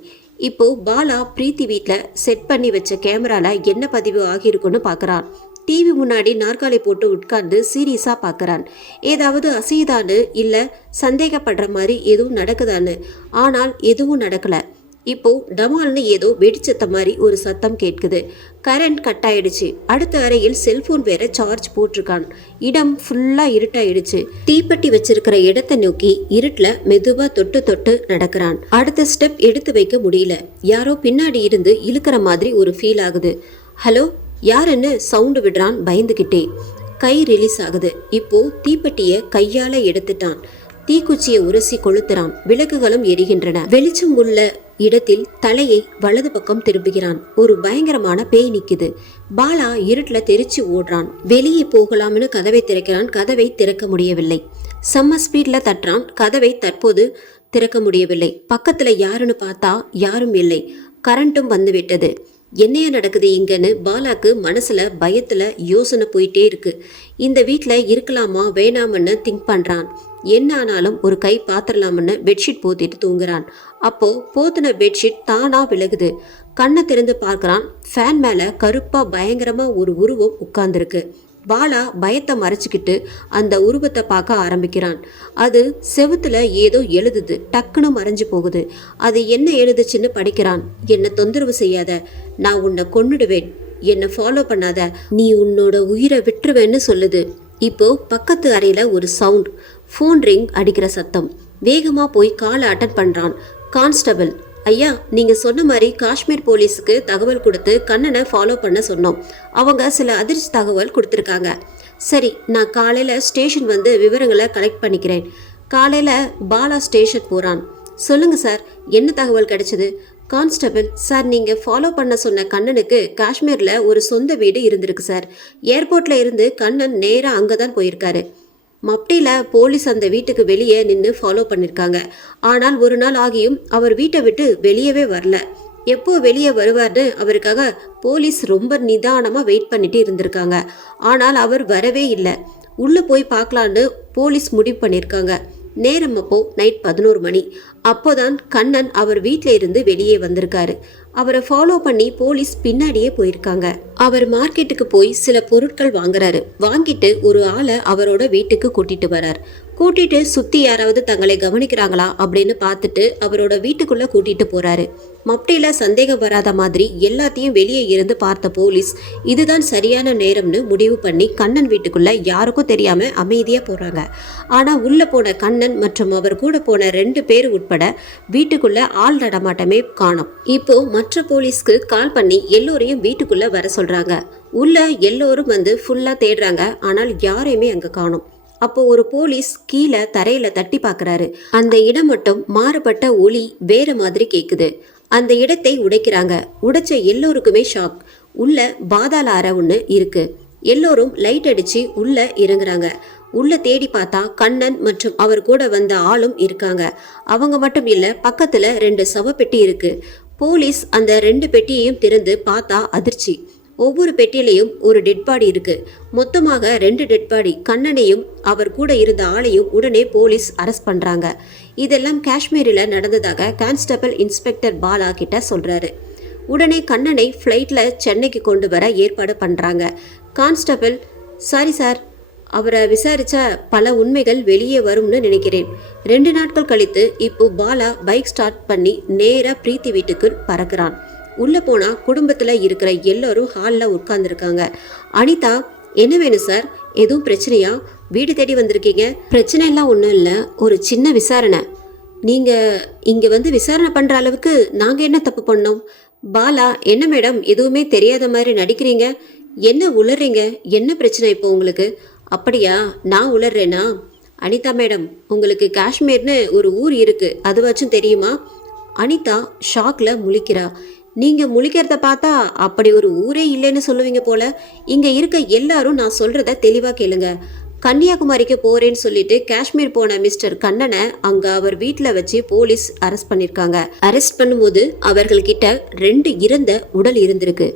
இப்போ பாலா பிரீத்தி வீட்டில் செட் பண்ணி வச்ச கேமரால என்ன பதிவு ஆகியிருக்குன்னு பார்க்குறான். டிவி முன்னாடி நாற்காலி போட்டு உட்கார்ந்து சீரியஸாக பார்க்குறான். ஏதாவது அசையுதான்னு இல்லை சந்தேகப்படுற மாதிரி எதுவும் நடக்குதான்னு. ஆனால் எதுவும் நடக்கலை. இப்போ டமால்னு ஏதோ வெடிச்சத்த மாதிரி ஒரு சத்தம் கேட்குது. கரண்ட் கட் ஆயிடுச்சு. அடுத்த அறையில் செல்போன் வேற சார்ஜ் போட்டிருக்கான். இடம் ஃபுல்லா இருட்டாயிடுச்சு. தீப்பெட்டி வச்சிருக்கிற இடத்தை நோக்கி இருட்டுல மெதுவா தொட்டு தொட்டு நடக்கிறான். அடுத்த ஸ்டெப் எடுத்து வைக்க முடியல. யாரோ பின்னாடி இருந்து இழுக்கிற மாதிரி ஒரு ஃபீல் ஆகுது. ஹலோ, யாருன்னு சவுண்டு விடுறான் பயந்துகிட்டே. கை ரிலீஸ் ஆகுது. இப்போ தீப்பெட்டியை கையால எடுத்துட்டான். தீக்குச்சியை உரசி கொளுத்துறான். விளக்குகளும் எரிகின்றன. வெளிச்சம் உள்ள இடத்தில் தலையை வலது பக்கம் திரும்புகிறான். ஒரு பயங்கரமான பேய் நிக்குது. பாலா இருட்டுல தெரிச்சு ஓடுறான். வெளியே போகலாம்னு கதவை திறக்கிறான். கதவை திறக்க முடியவில்லை. செம்ம ஸ்பீட்ல தட்டுறான். கதவை தற்போது திறக்க முடியவில்லை. பக்கத்துல யாருன்னு பார்த்தா யாரும் இல்லை. கரண்ட்டும் வந்து விட்டது. என்னையா நடக்குது இங்கன்னு பாலாக்கு மனசுல பயத்துல யோசனை போயிட்டே இருக்கு. இந்த வீட்டுல இருக்கலாமா வேணாமன்னு திங்க் பண்றான். என்ன ஆனாலும் ஒரு கை பாத்திரலாம்னு பெட்ஷீட் போத்திட்டு தூங்குறான். அப்போ போத்தின பெட்ஷீட் தானா விலகுது. கண்ணை திறந்து பார்க்கறான். ஃபேன் மேல கருப்பா பயங்கரமா ஒரு உருவம் உட்கார்ந்துருக்கு. பாலா பயத்தை மறைச்சிக்கிட்டு அந்த உருவத்தை பார்க்க ஆரம்பிக்கிறான். அது செவுத்துல ஏதோ எழுதுது. டக்குன்னு மறைஞ்சு போகுது. அது என்ன எழுதுச்சுன்னு படிக்கிறான். என்னை தொந்தரவு செய்யாத, நான் உன்னை கொன்னுடுவேன், என்னை ஃபாலோ பண்ணாத, நீ உன்னோட உயிரை விட்டுருவேன்னு சொல்லுது. இப்போ பக்கத்து அறையில ஒரு சவுண்ட். ஃபோன் ரிங் அடிக்கிற சத்தம். வேகமா போய் காலை அட்டன் பண்றான். கான்ஸ்டபிள் ஐயா, நீங்க சொன்ன மாதிரி காஷ்மீர் போலீஸுக்கு தகவல் கொடுத்து கண்ணனை ஃபாலோ பண்ண சொன்னோம். அவங்க சில அதிர்ச்சி தகவல் கொடுத்துருக்காங்க. சரி, நான் காலையில ஸ்டேஷன் வந்து விவரங்களை கலெக்ட் பண்ணிக்கிறேன். காலையில பாலா ஸ்டேஷன் போறான். சொல்லுங்க சார், என்ன தகவல் கிடைச்சது? கான்ஸ்டபிள் சார், நீங்க ஃபாலோ பண்ண சொன்ன கண்ணனுக்கு காஷ்மீர்ல ஒரு சொந்த வீடு இருந்திருக்கு சார். ஏர்போர்ட்ல இருந்து கண்ணன் நேரா அங்கதான் போயிருக்காரு. மப்டியில் போலீஸ் அந்த வீட்டுக்கு வெளியே நின்று ஃபாலோ பண்ணியிருக்காங்க. ஆனால் ஒரு நாள் ஆகியும் அவர் வீட்டை விட்டு வெளியவே வரல. எப்போ வெளியே வருவார்னு அவருக்காக போலீஸ் ரொம்ப நிதானமாக வெயிட் பண்ணிட்டு இருந்திருக்காங்க. ஆனால் அவர் வரவே இல்லை. உள்ளே போய் பார்க்கலான்னு போலீஸ் முடிவு பண்ணியிருக்காங்க. நேரம் அப்போ நைட் 11 மணி. அப்போதான் கண்ணன் அவர் வீட்டில இருந்து வெளியே வந்திருக்காரு. அவரை ஃபாலோ பண்ணி போலீஸ் பின்னாடியே போயிருக்காங்க. அவர் மார்க்கெட்டுக்கு போய் சில பொருட்கள் வாங்குறாரு. வாங்கிட்டு ஒரு ஆளை அவரோட வீட்டுக்கு கூட்டிட்டு வரார். கூட்டிட்டு சுத்தி யாராவது தங்களை கவனிக்கிறாங்களா அப்படின்னு பார்த்துட்டு அவரோட வீட்டுக்குள்ள கூட்டிட்டு போறாரு. மப்டியில சந்தேகம் வராத மாதிரி எல்லாத்தையும் வெளியே இருந்து பார்த்த போலீஸ் இதுதான் சரியான நேரம்னு முடிவு பண்ணி கண்ணன் வீட்டுக்குள்ள யாருக்கும் தெரியாம அமைதியா போறாங்க. ஆனா உள்ள போன கண்ணன் மற்றும் அவர் கூட போன 2 பேர் உட்பட வீட்டுக்குள்ள ஆள் நடமாட்டமே காணோம். இப்போ மற்ற போலீஸ்க்கு கால் பண்ணி எல்லோரையும் வீட்டுக்குள்ள வர சொல்றாங்க. உள்ள எல்லோரும் வந்து ஃபுல்லா தேடுறாங்க. ஆனால் யாரையுமே அங்க காணோம். அப்போ ஒரு போலீஸ் கீழே தரையில தட்டி பார்க்கறாரு. அந்த இடம் மட்டும் மாறுபட்ட ஒலி வேற மாதிரி கேக்குது. அந்த இடத்தை உடைக்கிறாங்க. உடைச்ச எல்லோருக்குமே ஷாக். உள்ள பாதாள அறை ஒன்று இருக்கு. எல்லோரும் லைட் அடிச்சு உள்ள இறங்குறாங்க. உள்ள தேடி பார்த்தா கண்ணன் மற்றும் அவர் கூட வந்த ஆளும் இருக்காங்க. அவங்க மட்டும் இல்ல, பக்கத்துல 2 சவப்பெட்டி இருக்கு. போலீஸ் அந்த 2 பெட்டியையும் திறந்து பார்த்தா அதிர்ச்சி. ஒவ்வொரு பெட்டியிலையும் ஒரு டெட் பாடி இருக்கு. மொத்தமாக 2 டெட் பாடி. கண்ணனையும் அவர் கூட இருந்த ஆளையும் உடனே போலீஸ் அரெஸ்ட் பண்றாங்க. இதெல்லாம் காஷ்மீரில் நடந்ததாக கான்ஸ்டபிள் இன்ஸ்பெக்டர் பாலா கிட்ட சொல்றாரு. உடனே கண்ணனை ஃப்ளைட்ல சென்னைக்கு கொண்டு வர ஏற்பாடு பண்றாங்க. கான்ஸ்டபிள் சாரி சார், அவரை விசாரிச்சா பல உண்மைகள் வெளியே வரும்னு நினைக்கிறேன். 2 நாட்கள் கழித்து இப்போ பாலா பைக் ஸ்டார்ட் பண்ணி நேரா பிரீத்தி வீட்டுக்கு பறக்குறான். உள்ள போனா குடும்பத்துல இருக்கிற எல்லாரும் ஹால்ல உட்கார்ந்துருக்காங்க. அனிதா, என்ன வேணும் சார்? எதுவும் பிரச்சனையா? வீடு தேடி வந்திருக்கீங்க? பிரச்சனை எல்லாம் ஒன்றும் இல்லை, ஒரு சின்ன விசாரணை. நீங்க இங்க வந்து விசாரணை பண்ற அளவுக்கு நாங்க என்ன தப்பு பண்ணோம்? பாலா, என்ன மேடம் எதுவுமே தெரியாத மாதிரி நடிக்கிறீங்க? என்ன உளறீங்க? என்ன பிரச்சனை இப்போ உங்களுக்கு? அப்படியா, நான் உளறேனா? அனிதா மேடம், உங்களுக்கு காஷ்மீர்னு ஒரு ஊர் இருக்கு, அதுவாச்சும் தெரியுமா? அனிதா ஷாக்ல முழிக்கிறா. நீங்க முழிக்கிறத பார்த்தா அப்படி ஒரு ஊரே இல்லைன்னு சொல்லுவீங்க போல. இங்க இருக்க எல்லாரும் நான் சொல்றத தெளிவா கேளுங்க. கன்னியாகுமரிக்கு போறேன்னு சொல்லிட்டு காஷ்மீர் போன மிஸ்டர் கண்ணனை அங்க அவர் வீட்டுல வச்சு போலீஸ் அரெஸ்ட் பண்ணிருக்காங்க. அரெஸ்ட் பண்ணும்போது அவர்கள்கிட்ட 2 இறந்த உடல் இருந்திருக்கு.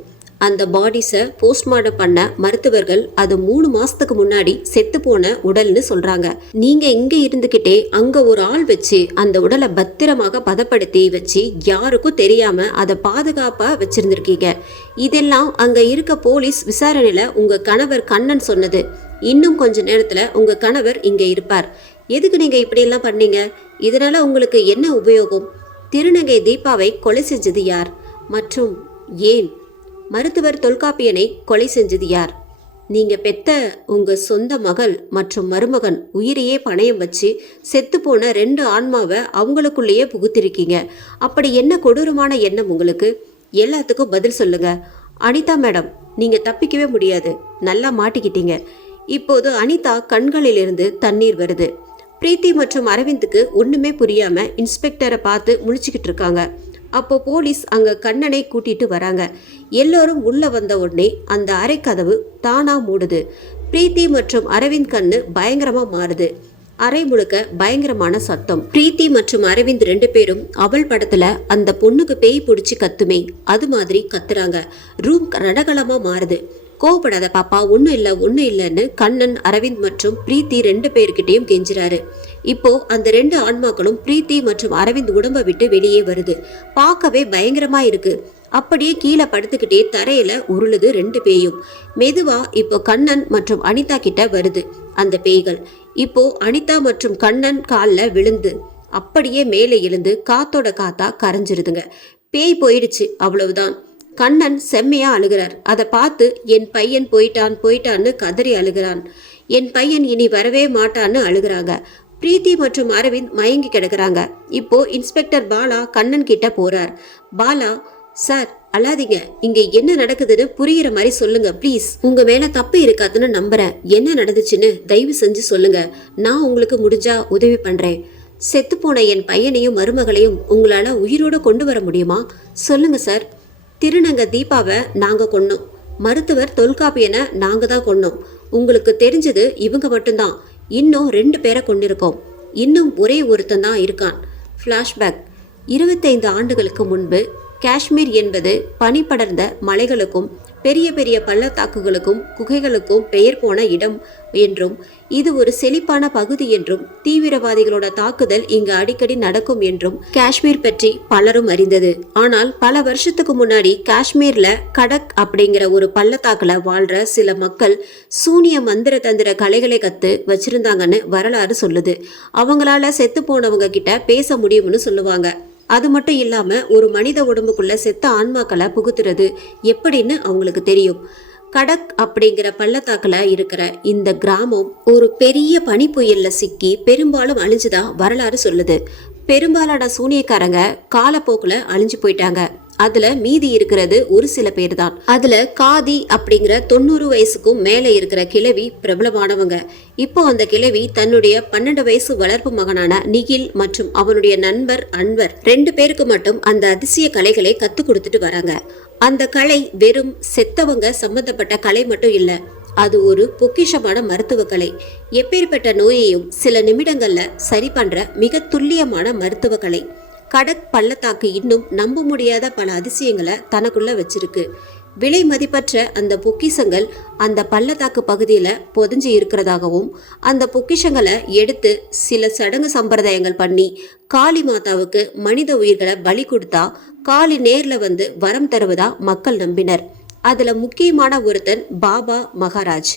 அந்த பாடிஸை போஸ்ட்மார்ட்டம் பண்ண மருத்துவர்கள் அது 3 மாசத்துக்கு முன்னாடி செத்து போன உடல்னு சொல்றாங்க. நீங்க இங்க இருந்துகிட்டே அங்க ஒரு ஆள் வச்சு அந்த உடலை பத்திரமாக பதப்படுத்தி வச்சு யாருக்கும் தெரியாம அதை பாதுகாப்பா வச்சிருந்திருக்கீங்க. இதெல்லாம் அங்க இருக்க போலீஸ் விசாரணையில உங்க கணவர் கண்ணன் சொன்னது. இன்னும் கொஞ்ச நேரத்துல உங்க கணவர் இங்க இருப்பார். எதுக்கு நீங்க இப்படி எல்லாம் பண்ணீங்க? இதனால உங்களுக்கு என்ன உபயோகம்? திருநங்கை தீபாவை கொலை செஞ்சது யார் மற்றும் ஏன்? மருத்துவர் தொல்காப்பியனை கொலை செஞ்சது யார்? நீங்க பெத்த உங்க சொந்த மகள் மற்றும் மருமகன் உயிரையே பணயம் வச்சு செத்து போன 2 ஆன்மாவை அவங்களுக்குள்ளேயே புகுத்திருக்கீங்க. அப்படி என்ன கொடூரமான எண்ணம் உங்களுக்கு? எல்லாத்துக்கும் பதில் சொல்லுங்க. அனிதா மேடம், நீங்க தப்பிக்கவே முடியாது, நல்லா மாட்டிக்கிட்டீங்க. இப்போது அனிதா கண்களிலிருந்து தண்ணீர் வருது. பிரீத்தி மற்றும் அரவிந்துக்கு ஒண்ணுமே புரியாம இன்ஸ்பெக்டரை பார்த்து முழிச்சுக்கிட்டு இருக்காங்க. அப்போ போலீஸ் அங்க கண்ணனை கூட்டிட்டு வராங்க. எல்லோரும் உள்ள வந்த உடனே அந்த அறை கதவு தானா மூடுது. பிரீத்தி மற்றும் அரவிந்த் கண்ணு பயங்கரமா மாறுது. அறை முழுக்க பயங்கரமான சத்தம். பிரீத்தி மற்றும் அரவிந்த் 2 பேரும் அவள் படத்துல அந்த பொண்ணுக்கு பேய் பிடிச்சி கத்துமே அது மாதிரி கத்துறாங்க. ரூம் ரணகலமா மாறுது. கோவப்படாத பாப்பா, ஒன்றும் இல்லைன்னு கண்ணன், அரவிந்த் மற்றும் பிரீத்தி 2 பேர்கிட்டையும் கெஞ்சுறாரு. இப்போ அந்த 2 ஆன்மாக்களும் பிரீத்தி மற்றும் அரவிந்த் உடம்பை விட்டு வெளியே வருது. பார்க்கவே பயங்கரமா இருக்கு. அப்படியே கீழே படுத்துக்கிட்டே தரையில உருளுது 2 பேயும். மெதுவா இப்போ கண்ணன் மற்றும் அனிதா கிட்ட வருது அந்த பேய்கள். இப்போ அனிதா மற்றும் கண்ணன் காலில் விழுந்து அப்படியே மேலே எழுந்து காத்தோட காத்தா கரைஞ்சிருதுங்க. பேய் போயிடுச்சு, அவ்வளவுதான். கண்ணன் செம்மையா அழுகிறார். அதை பார்த்து என் பையன் போயிட்டான்னு கதறி அழுகிறான். என் பையன் இனி வரவே மாட்டான்னு அழுகிறாங்க. பிரீத்தி மற்றும் அரவிந்த் மயங்கி கிடக்குறாங்க. இப்போ இன்ஸ்பெக்டர் பாலா கண்ணன் கிட்ட போறார். பாலா, சார் அழாதீங்க, இங்க என்ன நடக்குதுன்னு புரியுற மாதிரி சொல்லுங்க ப்ளீஸ். உங்க மேல தப்பு இருக்காதுன்னு நம்புறேன். என்ன நடந்துச்சுன்னு தயவு செஞ்சு சொல்லுங்க. நான் உங்களுக்கு முடிஞ்சா உதவி பண்றேன். செத்துப்போன என் பையனையும் மருமகளையும் உங்களால உயிரோட கொண்டு வர முடியுமா? சொல்லுங்க சார். திருநங்கை தீபாவை நாங்க கொன்னோம். மருத்துவர் தொல்காப்பியனை நாங்க தான் கொன்னோம். உங்களுக்கு தெரிஞ்சது இவங்க மட்டும்தான். இன்னும் 2 பேரை கொண்டிருக்கோம். இன்னும் ஒரே ஒருத்தன் தான் இருக்கான். ஃப்ளாஷ்பேக். 25 ஆண்டுகளுக்கு முன்பு காஷ்மீர் என்பது பனி படர்ந்த மலைகளுக்கும் பெரிய பெரிய பள்ளத்தாக்குகளுக்கும் குகைகளுக்கும் பெயர் போன இடம் என்றும், இது ஒரு செழிப்பான பகுதி என்றும், தீவிரவாதிகளோட தாக்குதல் இங்கு அடிக்கடி நடக்கும் என்றும் காஷ்மீர் பற்றி பலரும் அறிந்தது. ஆனால் பல வருஷத்துக்கு முன்னாடி காஷ்மீர்ல கடக் அப்படிங்கிற ஒரு பள்ளத்தாக்குல வாழ்ற சில மக்கள் சூனிய மந்திர தந்திர கலைகளை கத்து வச்சிருந்தாங்கன்னு வரலாறு சொல்லுது. அவங்களால செத்து போனவங்க கிட்ட பேச முடியும்னு சொல்லுவாங்க. அது மட்டும் இல்லாம ஒரு மனித உடம்புக்குள்ள செத்த ஆன்மாக்களை புகுத்துறது எப்படின்னு அவங்களுக்கு தெரியும். கடக் அப்படிங்கிற பள்ளத்தாக்குல இருக்கிற இந்த கிராமம் ஒரு பெரிய பனி புயல்ல சிக்கி பெரும்பாலும் அழிஞ்சுதான் வரலாறு சொல்லுது. பெரும்பாலான சூனியக்காரங்க காலப்போக்குல அழிஞ்சு போயிட்டாங்க. அதுல மீதி இருக்கிறது ஒரு சில பேர் தான். அதுல காதி அப்படிங்கிற 90 வயசுக்கும் மேல இருக்கிற கிழவி பிரபலமானவங்க. இப்போ அந்த கிழவி தன்னுடைய 12 வயசு வளர்ப்பு மகனான நிகில் மற்றும் அவனுடைய நண்பர் அன்வர் 2 பேருக்கு மட்டும் அந்த அதிசய கலைகளை கத்து கொடுத்துட்டு வராங்க. அந்த கலை வெறும் செத்தவங்க சம்பந்தப்பட்ட கலை மட்டும் இல்ல, அது ஒரு பொக்கிஷமான மருத்துவ கலை. எப்பேற்பட்ட நோயையும் சில நிமிடங்கள்ல சரி பண்ற மிக துல்லியமான மருத்துவ கலை. கடக் பள்ளத்தாக்கு இன்னும் நம்ப முடியாத பல அதிசயங்களை தனக்குள்ள வச்சிருக்கு. விலை மதிப்பற்ற அந்த பொக்கிஷங்கள் அந்த பள்ளத்தாக்கு பகுதியில பொதிஞ்சு இருக்கிறதாகவும், அந்த பொக்கிஷங்களை எடுத்து சில சடங்கு சம்பிரதாயங்கள் பண்ணி காளி மாதாவுக்கு மனித உயிர்களை பலி கொடுத்தா காளி நேர்ல வந்து வரம் தருவதா மக்கள் நம்பினர். அதுல முக்கியமான ஒருத்தன் பாபா மகாராஜ்.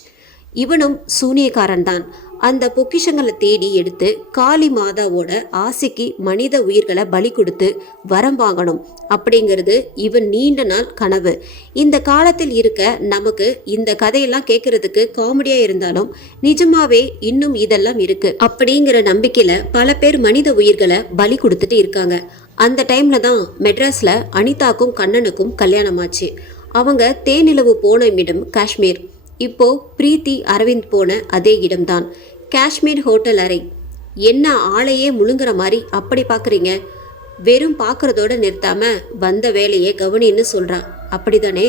இவனும் சூனியக்காரன் தான். அந்த பொக்கிஷங்களை தேடி எடுத்து காளி மாதாவோட ஆசைக்கு மனித உயிர்களை பலி கொடுத்து வரம் வாங்கணும் அப்படிங்கிறது இவன் நீண்ட நாள் கனவு. இந்த காலத்தில் இருக்க நமக்கு இந்த கதையெல்லாம் கேட்கறதுக்கு காமெடியா இருந்தாலும் நிஜமாவே இன்னும் இதெல்லாம் இருக்கு அப்படிங்கிற நம்பிக்கையில பல பேர் மனித உயிர்களை பலி கொடுத்துட்டு இருக்காங்க. அந்த டைம்ல தான் மெட்ராஸ்ல அனிதாக்கும் கண்ணனுக்கும் கல்யாணம் ஆச்சு. அவங்க தேனிலவு போன இடம் காஷ்மீர். இப்போ பிரீத்தி அரவிந்த் போன அதே இடம்தான் காஷ்மீர் ஹோட்டல் அறை. என்ன ஆளையே முழுங்குற மாதிரி அப்படி பார்க்குறீங்க? வெறும் பார்க்குறதோட நிறுத்தாம வந்த வேலையை கவனின்னு சொல்கிறான், அப்படிதானே?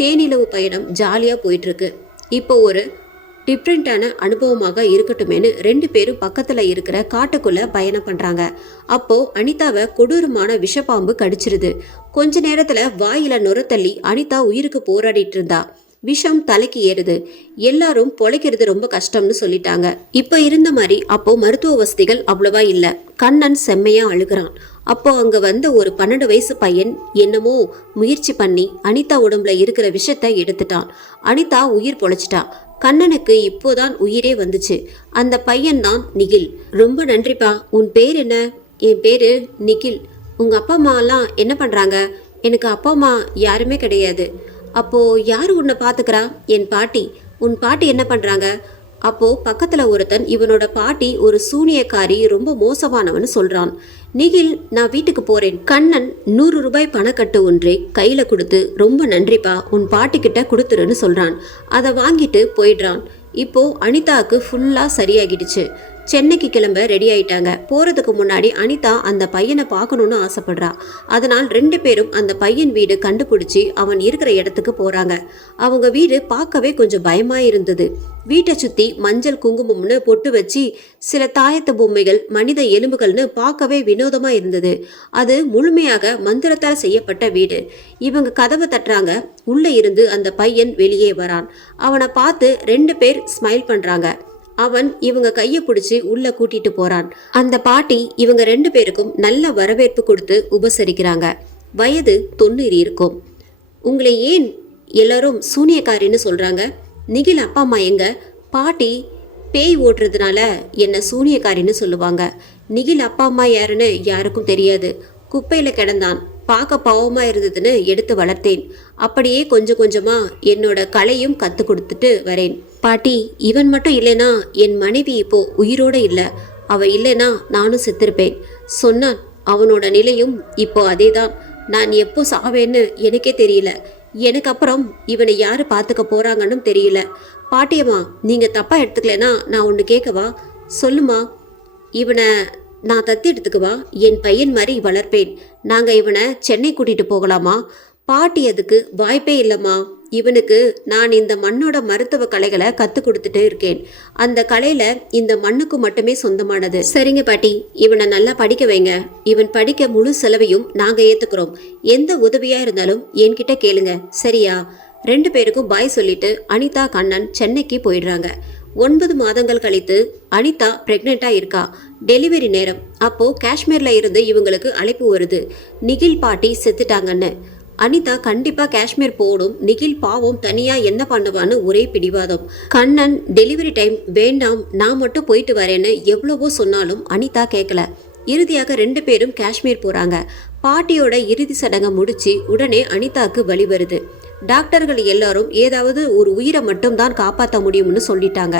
தேனிலவு பயணம் ஜாலியாக போயிட்டுருக்கு. இப்போ ஒரு டிஃப்ரெண்ட்டான அனுபவமாக இருக்கட்டுமேனு 2 பேரும் பக்கத்துல இருக்கிற காட்டுக்குள்ள பயணம் பண்றாங்க. அப்போ அனிதாவை கொடூரமான விஷப்பாம்பு கடிச்சிருது. கொஞ்ச நேரத்துல வாயில நுர தள்ளி அனிதா உயிருக்கு போராடிட்டு இருந்தா. விஷம் தலைக்கு ஏறுது. எல்லாரும் பொழைக்கிறது ரொம்ப கஷ்டம்னு சொல்லிட்டாங்க. இப்ப இருந்த மாதிரி அப்போ மருத்துவ வசதிகள் அவ்வளவா இல்ல. கண்ணன் செம்மையா அழுகிறான். அப்போ அங்க வந்த ஒரு 12 வயசு பையன் என்னமோ முயற்சி பண்ணி அனிதா உடம்புல இருக்கிற விஷத்தை எடுத்துட்டான். அனிதா உயிர் பொழைச்சிட்டா. கண்ணனுக்கு இப்போதான் உயிரே வந்துச்சு. அந்த பையன் தான் நிகில். ரொம்ப நன்றிப்பா. உன் பேர் என்ன? என் பேரு நிகில். உங்க அப்பா அம்மா எல்லாம் என்ன பண்றாங்க? எனக்கு அப்பா அம்மா யாருமே கிடையாது. அப்போ யாரு உன்னை பாத்துக்கிறா? என் பாட்டி. உன் பாட்டி என்ன பண்றாங்க? அப்போ பக்கத்துல ஒருத்தன் இவனோட பாட்டி ஒரு சூனியக்காரி, ரொம்ப மோசமானவன்னு சொல்றான். நிகில், நான் வீட்டுக்கு போறேன். கண்ணன் 100 ரூபாய் பணக்கட்டு ஒன்றை கையில கொடுத்து, ரொம்ப நன்றிப்பா, உன் பாட்டி கிட்ட கொடுத்துருன்னு சொல்றான். அதை வாங்கிட்டு போயிடுறான். இப்போ அனிதாவுக்கு ஃபுல்லா சரியாகிடுச்சு. சென்னைக்கு கிளம்ப ரெடி ஆயிட்டாங்க. போறதுக்கு முன்னாடி அனிதா அந்த பையனை பார்க்கணும்னு ஆசைப்படுறா. அதனால் 2 பேரும் அந்த பையன் வீடு கண்டுபிடிச்சி அவன் இருக்கிற இடத்துக்கு போறாங்க. அவங்க வீடு பார்க்கவே கொஞ்சம் பயமா இருந்தது. வீட்டை சுத்தி மஞ்சள் குங்குமம்னு பொட்டு வச்சு சில தாயத்து பொம்மைகள், மனித எலும்புகள்னு பார்க்கவே வினோதமா இருந்தது. அது முழுமையாக மந்திரத்தால் செய்யப்பட்ட வீடு. இவங்க கதவை தட்டுறாங்க. உள்ள இருந்து அந்த பையன் வெளியே வரான். அவனை பார்த்து 2 பேர் ஸ்மைல் பண்றாங்க. அவன் இவங்க கையை பிடிச்சி உள்ள கூட்டிட்டு போறான். அந்த பாட்டி இவங்க 2 பேருக்கும் நல்ல வரவேற்பு கொடுத்து உபசரிக்கிறாங்க. வயது 90 இருக்கும். உங்களை ஏன் எல்லாரும் சூனியக்காரின்னு சொல்றாங்க? நிகில் அப்பா அம்மா எங்க? பாட்டி பேய் ஓட்டுறதுனால என்ன சூனியக்காரின்னு சொல்லுவாங்க. நிகில் அப்பா அம்மா யாருன்னு யாருக்கும் தெரியாது. குப்பையில கிடந்தான். பார்க்க பாவமா இருந்ததுன்னு எடுத்து வளர்த்தேன். அப்படியே கொஞ்சம் கொஞ்சமா என்னோட கலையும் கத்து கொடுத்துட்டு வரேன். பாட்டி, இவன் மட்டும் இல்லைனா என் மனைவி இப்போ உயிரோட இல்லை. அவ இல்லைனா நானும் செத்திருப்பேன் சொன்னான். அவனோட நிலையும் இப்போ அதேதான். நான் எப்போ சாவேன்னு எனக்கே தெரியல. எனக்கு அப்புறம் இவனை யாரு பார்த்துக்க போறாங்கன்னு தெரியல. பாட்டியம்மா, நீங்க தப்பா எடுத்துக்கலனா நான் ஒன்று கேட்கவா? சொல்லுமா. இவனை நான் தத்து எடுத்துக்குவா? என் பையன் மாதிரி வளர்ப்பேன். நாங்கள் இவனை சென்னை கூட்டிட்டு போகலாமா? பாட்டி, அதுக்கு வாய்ப்பே இல்லைம்மா. இவனுக்கு நான் இந்த மண்ணோட மருத்துவ கலைகளை கற்றுக் கொடுத்துட்டு இருக்கேன். அந்த கலையில இந்த மண்ணுக்கு மட்டுமே சொந்தமானது. சரிங்க பாட்டி, இவனை நல்லா படிக்க வைங்க. இவன் படிக்க முழு செலவையும் நாங்கள் ஏற்றுக்கிறோம். எந்த உதவியா இருந்தாலும் என்கிட்ட கேளுங்க, சரியா? 2 பேருக்கும் பாய் சொல்லிட்டு அனிதா கண்ணன் சென்னைக்கு போயிடுறாங்க. 9 மாதங்கள் கழித்து அனிதா பிரெக்னெண்டா இருக்கா. டெலிவரி நேரம். அப்போ காஷ்மீர்ல இருந்து இவங்களுக்கு அழைப்பு வருது, நிகில் பாட்டி செத்துட்டாங்கன்னு. அனிதா கண்டிப்பா காஷ்மீர் போகணும். நிகில் பாவம் தனியா என்ன பண்ணுவான்னு ஒரே பிடிவாதம். கண்ணன் டெலிவரி டைம் வேண்டாம், நான் மட்டும் போயிட்டு வரேன்னு எவ்வளவோ சொன்னாலும் அனிதா கேட்கல. இறுதியாக 2 பேரும் காஷ்மீர் போறாங்க. பாட்டியோட இறுதி சடங்கை முடிச்சு உடனே அனிதாக்கு வலி வருது. டாக்டர்கள் எல்லாரும் ஏதாவது ஒரு உயிரை மட்டும் தான் காப்பாற்ற முடியும்னு சொல்லிட்டாங்க.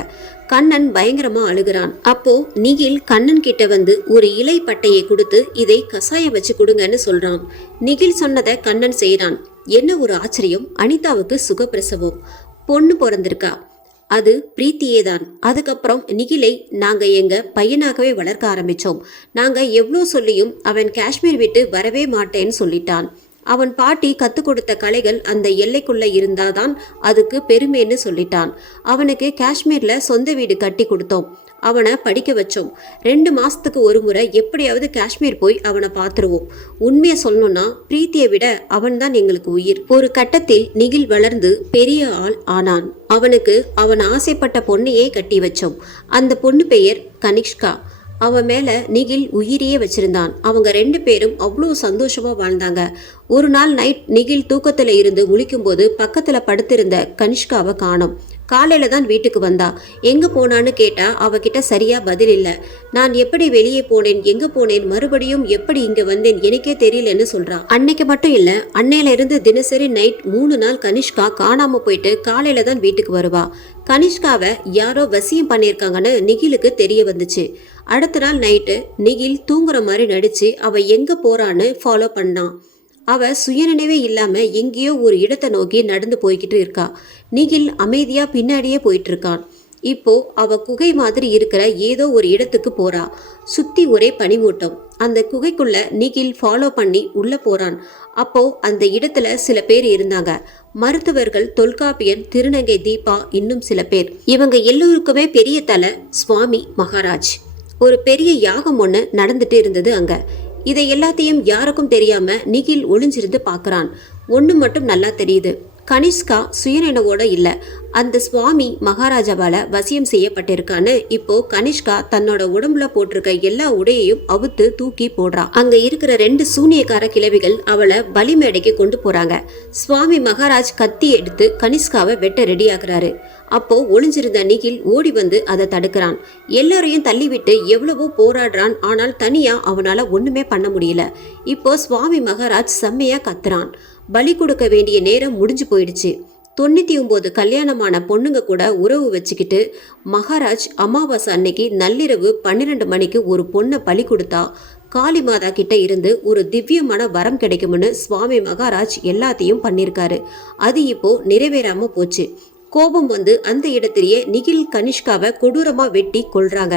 கண்ணன் பயங்கரமா அழுகிறான். அப்போ நிகில் கண்ணன் கிட்ட வந்து ஒரு இலை பட்டையை கொடுத்து இதை கசாயம் வச்சு கொடுங்கன்னு சொல்றான். நிகில் சொன்னதை கண்ணன் செய்யறான். என்ன ஒரு ஆச்சரியம்! அனிதாவுக்கு சுகப்பிரசவம். பொண்ணு பிறந்திருக்கா. அது பிரீத்தியே தான். அதுக்கப்புறம் நிகிலை நாங்க எங்க பையனாகவே வளர்க்க ஆரம்பிச்சோம். நாங்க எவ்வளோ சொல்லியும் அவன் காஷ்மீர் விட்டு வரவே மாட்டேன்னு சொல்லிட்டான். அவன் பாட்டி கற்றுக் கொடுத்த கலைகள் அந்த எல்லைக்குள்ள இருந்தாதான் அதுக்கு பெருமைன்னு சொல்லிட்டான். அவனுக்கு காஷ்மீர்ல சொந்த வீடு கட்டி கொடுத்தோம். அவனை படிக்க வச்சோம். 2 மாசத்துக்கு ஒரு முறை எப்படியாவது காஷ்மீர் போய் அவனை பார்த்துருவோம். உண்மையை சொல்லணும்னா பிரீத்தியை விட அவன்தான் எங்களுக்கு உயிர். ஒரு கட்டத்தில் நிகில் வளர்ந்து பெரிய ஆள் ஆனான். அவனுக்கு அவன் ஆசைப்பட்ட பொண்ணையே கட்டி வச்சோம். அந்த பொண்ணு பெயர் கனிஷ்கா. அவன் மேல நிகில் உயிரியே வச்சிருந்தான். அவங்க 2 பேரும் அவ்வளோ சந்தோஷமா வாழ்ந்தாங்க. ஒரு நாள் நைட் நிகில் தூக்கத்துல இருந்து முழிக்கும் போது பக்கத்துல படுத்திருந்த கனிஷ்காவை காணோம். காலையில தான் வீட்டுக்கு வந்தா. எங்க போனான்னு கேட்டா அவகிட்ட சரியா பதில் இல்ல. நான் எப்படி வெளியே போனேன், எங்க போனேன், மறுபடியும் எப்படி இங்க வந்தேன் எனக்கே தெரியலன்னு சொல்றா. அன்னைக்கு மட்டும் இல்ல, அன்னையில இருந்து தினசரி நைட் 3 நாள் கனிஷ்கா காணாம போயிட்டு காலையில தான் வீட்டுக்கு வருவா. கனிஷ்காவை யாரோ வசியம் பண்ணியிருக்காங்கன்னு நிகிலுக்கு தெரிய வந்துச்சு. அடுத்த நாள் நைட்டு நிகில் தூங்குற மாதிரி நடிச்சு அவ எங்க போறான்னு ஃபாலோ பண்ணான். அவ சுயநினைவே இல்லாம எங்கேயோ ஒரு இடத்தை நோக்கி நடந்து போய்கிட்டு இருக்கா. நிகில் அமைதியா பின்னாடியே போயிட்டு இருக்கான். இப்போ அவ குகை மாதிரி இருக்கிற ஏதோ ஒரு இடத்துக்கு போறா. சுத்தி ஒரே பனிமூட்டம். அந்த குகைக்குள்ள நிகில் ஃபாலோ பண்ணி உள்ள போறான். அப்போ அந்த இடத்துல சில பேர் இருந்தாங்க. மருத்துவர்கள், தொல்காப்பியன், திருநங்கை தீபா, இன்னும் சில பேர். இவங்க எல்லோருக்குமே பெரிய தலை சுவாமி மகாராஜ். ஒரு பெரிய யாகம் ஒண்ணு நடந்துட்டு இருந்தது அங்க. இதை எல்லாத்தையும் யாருக்கும் தெரியாம நிகில் ஒளிஞ்சிருந்து பாக்குறான். ஒண்ணு மட்டும் நல்லா தெரியுது, கனிஷ்கா சுயநினைவோட இல்ல, அந்த சுவாமி மகாராஜாவால வசியம் செய்யப்பட்டிருக்கான்னு. இப்போ கனிஷ்கா தன்னோட உடம்புல போட்டிருக்க எல்லா உடையையும் அவுத்து தூக்கி போடுறான். அங்க இருக்கிற 2 சூனியக்கார கிழவிகள் அவளை பலி மேடைக்கு கொண்டு போறாங்க. சுவாமி மகாராஜ் கத்தி எடுத்து கனிஷ்காவை வெட்ட ரெடி ஆகுறாரு. அப்போ ஒளிஞ்சிருந்த நிகில் ஓடி வந்து அதை தடுக்கிறான். எல்லாரையும் தள்ளிவிட்டு எவ்வளவோ போராடுறான். ஆனால் தனியா அவனால ஒண்ணுமே பண்ண முடியல. இப்போ சுவாமி மகாராஜ் செம்மையா கத்துறான். பலி கொடுக்க வேண்டிய நேரம் முடிஞ்சு போயிடுச்சு. 99 கல்யாணமான பொண்ணுங்க கூட உறவு வச்சுக்கிட்டு மகாராஜ் அமாவாசை அன்னைக்கு நள்ளிரவு 12 மணிக்கு ஒரு பொண்ணை பலி கொடுத்தா காளி மாதா கிட்ட இருந்து ஒரு திவ்யமான வரம் கிடைக்கும்னு சுவாமி மகாராஜ் எல்லாத்தையும் பண்ணியிருக்காரு. அது இப்போ நிறைவேறாம போச்சு. கோபம் வந்து அந்த இடத்திலேயே நிகில் கனிஷ்காவை கொடூரமா வெட்டி கொல்றாங்க.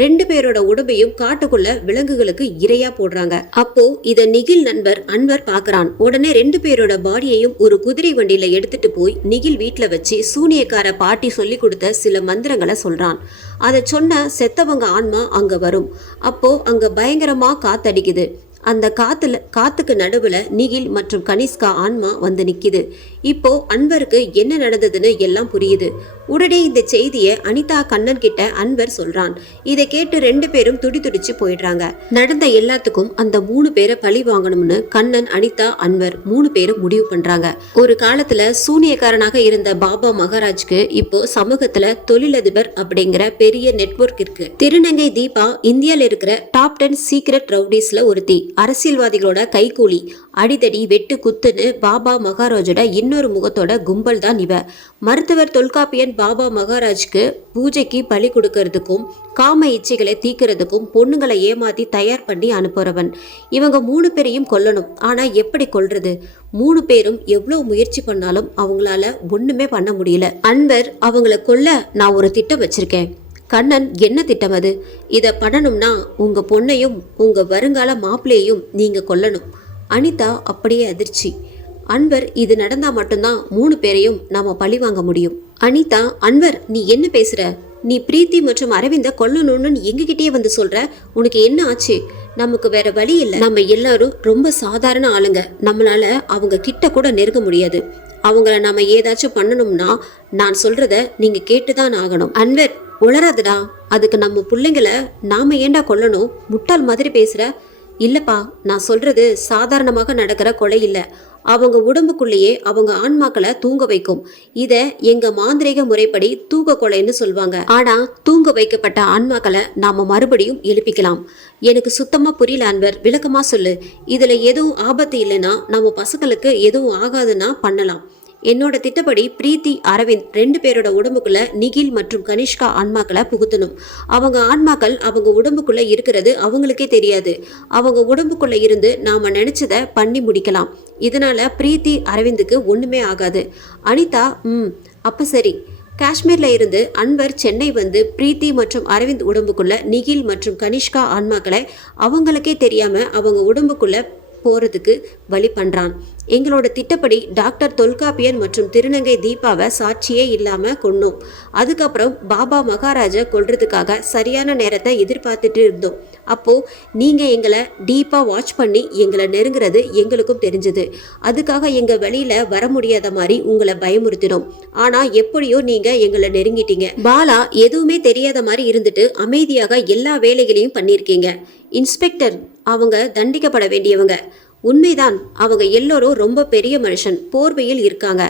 2 பேரோட உடம்பையும் காட்டுக்குள்ள விலங்குகளுக்கு இரையா போடுறாங்க. அப்போ இத நிகில் நண்பர் அன்வர் பாக்குறான். உடனே 2 பேரோட பாடியையும் ஒரு குதிரை வண்டியில எடுத்துட்டு போய் நிகில் வீட்டுல வச்சு சூனியக்கார பாட்டி சொல்லி கொடுத்த சில மந்திரங்களை சொல்றான். அதை சொன்ன செத்தவங்க ஆன்மா அங்க வரும். அப்போ அங்க பயங்கரமா காத்தடிக்குது. அந்த காத்துக்கு நடுவுல நிகில் மற்றும் கனிஷ்கா ஆன்மா வந்து நிக்குது. இப்போ அன்வருக்கு என்ன நடந்ததுன்னு எல்லாம் புரியுது. உடனே இந்த செய்தியை அனிதா கண்ணன் கிட்ட அன்வர் சொல்றான். இதை கேட்டு 2 பேரும் துடிச்சு போயிடுறாங்க. நடந்த எல்லாத்துக்கும் அந்த 3 பேரை பழி வாங்கணும்னு கண்ணன், அனிதா, அன்வர் 3 பேரும் முடிவு பண்றாங்க. ஒரு காலத்துல சூனியக்காரனாக இருந்த பாபா மகாராஜ்க்கு இப்போ சமூகத்துல தொழிலதிபர் அப்படிங்கிற பெரிய நெட்வொர்க் இருக்கு. திருநங்கை தீபா இந்தியால இருக்கிற டாப் 10 சீக்ரெட் ரவுடிஸ்ல ஒருத்தி. அரசியல்வாதிகளோட கைகூலி, அடிதடி, வெட்டு குத்துன்னு பாபா மகாராஜோட இன்னொரு முகத்தோட கும்பல் தான் இவ. மருத்துவர் தொல்காப்பியன் பாபா மகாராஜ்க்கு பூஜைக்கு பலி கொடுக்கறதுக்கும் காம இச்சைகளை தீக்கிறதுக்கும் பொண்ணுங்களை ஏமாத்தி தயார் பண்ணி அனுப்புறவன். இவங்க 3 பேரையும் கொல்லணும். ஆனா எப்படி கொல்றது? 3 பேரும் எவ்வளவு முயற்சி பண்ணாலும் அவங்களால ஒண்ணுமே பண்ண முடியல. அன்வர், அவங்கள கொல்ல நான் ஒரு திட்டம் வச்சிருக்கேன். கண்ணன், என்ன திட்டம் அது? இதை பண்ணணும்னா உங்க பொண்ணையும் உங்க வருங்கால மாப்பிள்ளையையும் நீங்க கொல்லணும். அனிதா அப்படியே அதிர்ச்சி. அன்வர், இது நடந்தா மட்டும்தான் 3 பேரையும் நாம பழி வாங்க முடியும். அனிதா, அன்வர், நீ என்ன பேசுற? நீ பிரீத்தி மற்றும் அரவிந்த கொல்லணும்னு எங்ககிட்டயே வந்து சொல்ற. உனக்கு என்ன ஆச்சு? நமக்கு வேற வழி இல்லை. நம்ம எல்லாரும் ரொம்ப சாதாரண ஆளுங்க. நம்மளால அவங்க கிட்ட கூட நெருங்க முடியாது. அவங்கள நாம ஏதாச்சும் பண்ணணும்னா நான் சொல்றத நீங்க கேட்டுதான் ஆகணும். அன்வர், உளராதுடா. அதுக்கு நம்ம பிள்ளைங்களை நாம ஏண்டா கொல்லணும்? முட்டாள் மாதிரி பேசுற. இல்லப்பா, நான் சொல்றது சாதாரணமாக நடக்கிற கொலை இல்ல. அவங்க உடம்புக்குள்ளேயே அவங்க ஆன்மாக்களை தூங்க வைக்கும். இத எங்க மாந்திரீக முறைப்படி தூக்க கொலைன்னு சொல்வாங்க. ஆனா தூங்க வைக்கப்பட்ட ஆன்மாக்களை நாம மறுபடியும் எழுப்பிக்கலாம். எனக்கு சுத்தமா புரியல அன்வர், விளக்கமா சொல்லு. இதுல எதுவும் ஆபத்து இல்லைன்னா, நம்ம பசங்களுக்கு எதுவும் ஆகாதுன்னா பண்ணலாம். என்னோட திட்டப்படி பிரீத்தி, அரவிந்த் 2 பேரோட உடம்புக்குள்ள நிகில் மற்றும் கனிஷ்கா ஆன்மாக்களை புகுத்தணும். அவங்க ஆன்மாக்கள் அவங்க உடம்புக்குள்ள இருக்கிறது அவங்களுக்கே தெரியாது. அவங்க உடம்புக்குள்ள இருந்து நாம நினைச்சத பண்ணி முடிக்கலாம். இதனால பிரீத்தி, அரவிந்துக்கு ஒண்ணுமே ஆகாது. அனிதா, அப்ப சரி. காஷ்மீர்ல இருந்து அன்வர் சென்னை வந்து பிரீத்தி மற்றும் அரவிந்த் உடம்புக்குள்ள நிகில் மற்றும் கனிஷ்கா ஆன்மாக்களை அவங்களுக்கே தெரியாம அவங்க உடம்புக்குள்ள போறதுக்கு வழி பண்றான். எங்களோட திட்டப்படி டாக்டர் தொல்காப்பியன் மற்றும் திருநங்கை தீபாவை சாட்சியே இல்லாம கொன்னோம். அதுக்கப்புறம் பாபா மகாராஜா கொல்றதுக்காக சரியான நேரத்தை எதிர்பார்த்துட்டு இருந்தோம். அப்போ நீங்க எங்களை டீப்பா வாட்ச் பண்ணி எங்களை நெருங்குறது எங்களுக்கும் தெரிஞ்சது. அதுக்காக எங்க வெளியில வர முடியாத மாதிரி உங்களை பயமுறுத்தினோம். ஆனா எப்படியோ நீங்க எங்களை நெருங்கிட்டீங்க. பாலா எதுவுமே தெரியாத மாதிரி இருந்துட்டு அமைதியாக எல்லா வேலைகளையும் பண்ணியிருக்கீங்க. இன்ஸ்பெக்டர், அவங்க தண்டிக்கப்பட வேண்டியவங்க. உண்மைதான், அவங்க எல்லோரும் ரொம்ப பெரிய மனுஷன், போர்வையில் இருக்காங்க.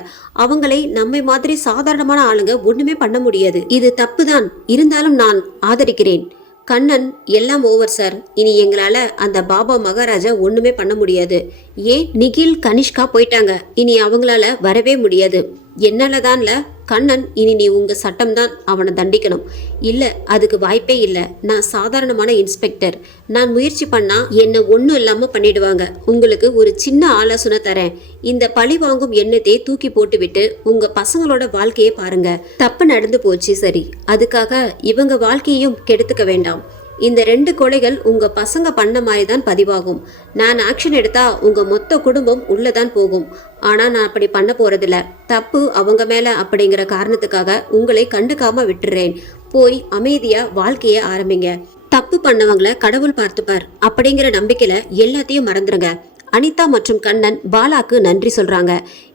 அவங்களை நம்மை மாதிரி சாதாரணமான ஆளுங்க ஒண்ணுமே பண்ண முடியாது. இது தப்புதான், இருந்தாலும் நான் ஆதரிக்கிறேன். கண்ணன், எல்லாம் ஓவர் சார். இனி எங்களால அந்த பாபா மகாராஜா ஒண்ணுமே பண்ண முடியாது. ஏன்? நிகில், கனிஷ்கா போயிட்டாங்க. இனி அவங்களால வரவே முடியாது. என்னாலதான்ல கண்ணன். இனி நீ உங்க சட்டம் தான் அவனை தண்டிக்கணும். இல்ல, அதுக்கு வாய்ப்பே இல்லை. நான் சாதாரணமான இன்ஸ்பெக்டர். நான் முயற்சி பண்ணா என்ன ஒன்றும் இல்லாம பண்ணிடுவாங்க. உங்களுக்கு ஒரு சின்ன ஆலோசனை தரேன். இந்த பழி வாங்கும் எண்ணத்தை தூக்கி போட்டுவிட்டு உங்க பசங்களோட வாழ்க்கையை பாருங்க. தப்பு நடந்து போச்சு, சரி. அதுக்காக இவங்க வாழ்க்கையையும் கெடுத்துக்க வேண்டாம். இந்த 2 கொலைகள் உங்க பசங்க பண்ண மாதிரி தான் பதிவாகும். நான் ஆக்ஷன் எடுத்தா உங்க மொத்த குடும்பம் உள்ளதான் போகும். ஆனா நான் அப்படி பண்ண போறதில்ல. தப்பு அவங்க மேல அப்படிங்கிற காரணத்துக்காக உங்களை கண்டுக்காம விட்டுறேன். போய் அமைதியா வாழ்க்கைய ஆரம்பிங்க. தப்பு பண்ணவங்கள கடவுள் பார்த்துப்பார் அப்படிங்கிற நம்பிக்கையில எல்லாத்தையும் மறந்துருங்க. அனிதா மற்றும் கண்ணன் பாலாக்கு நன்றி சொல்றாங்க.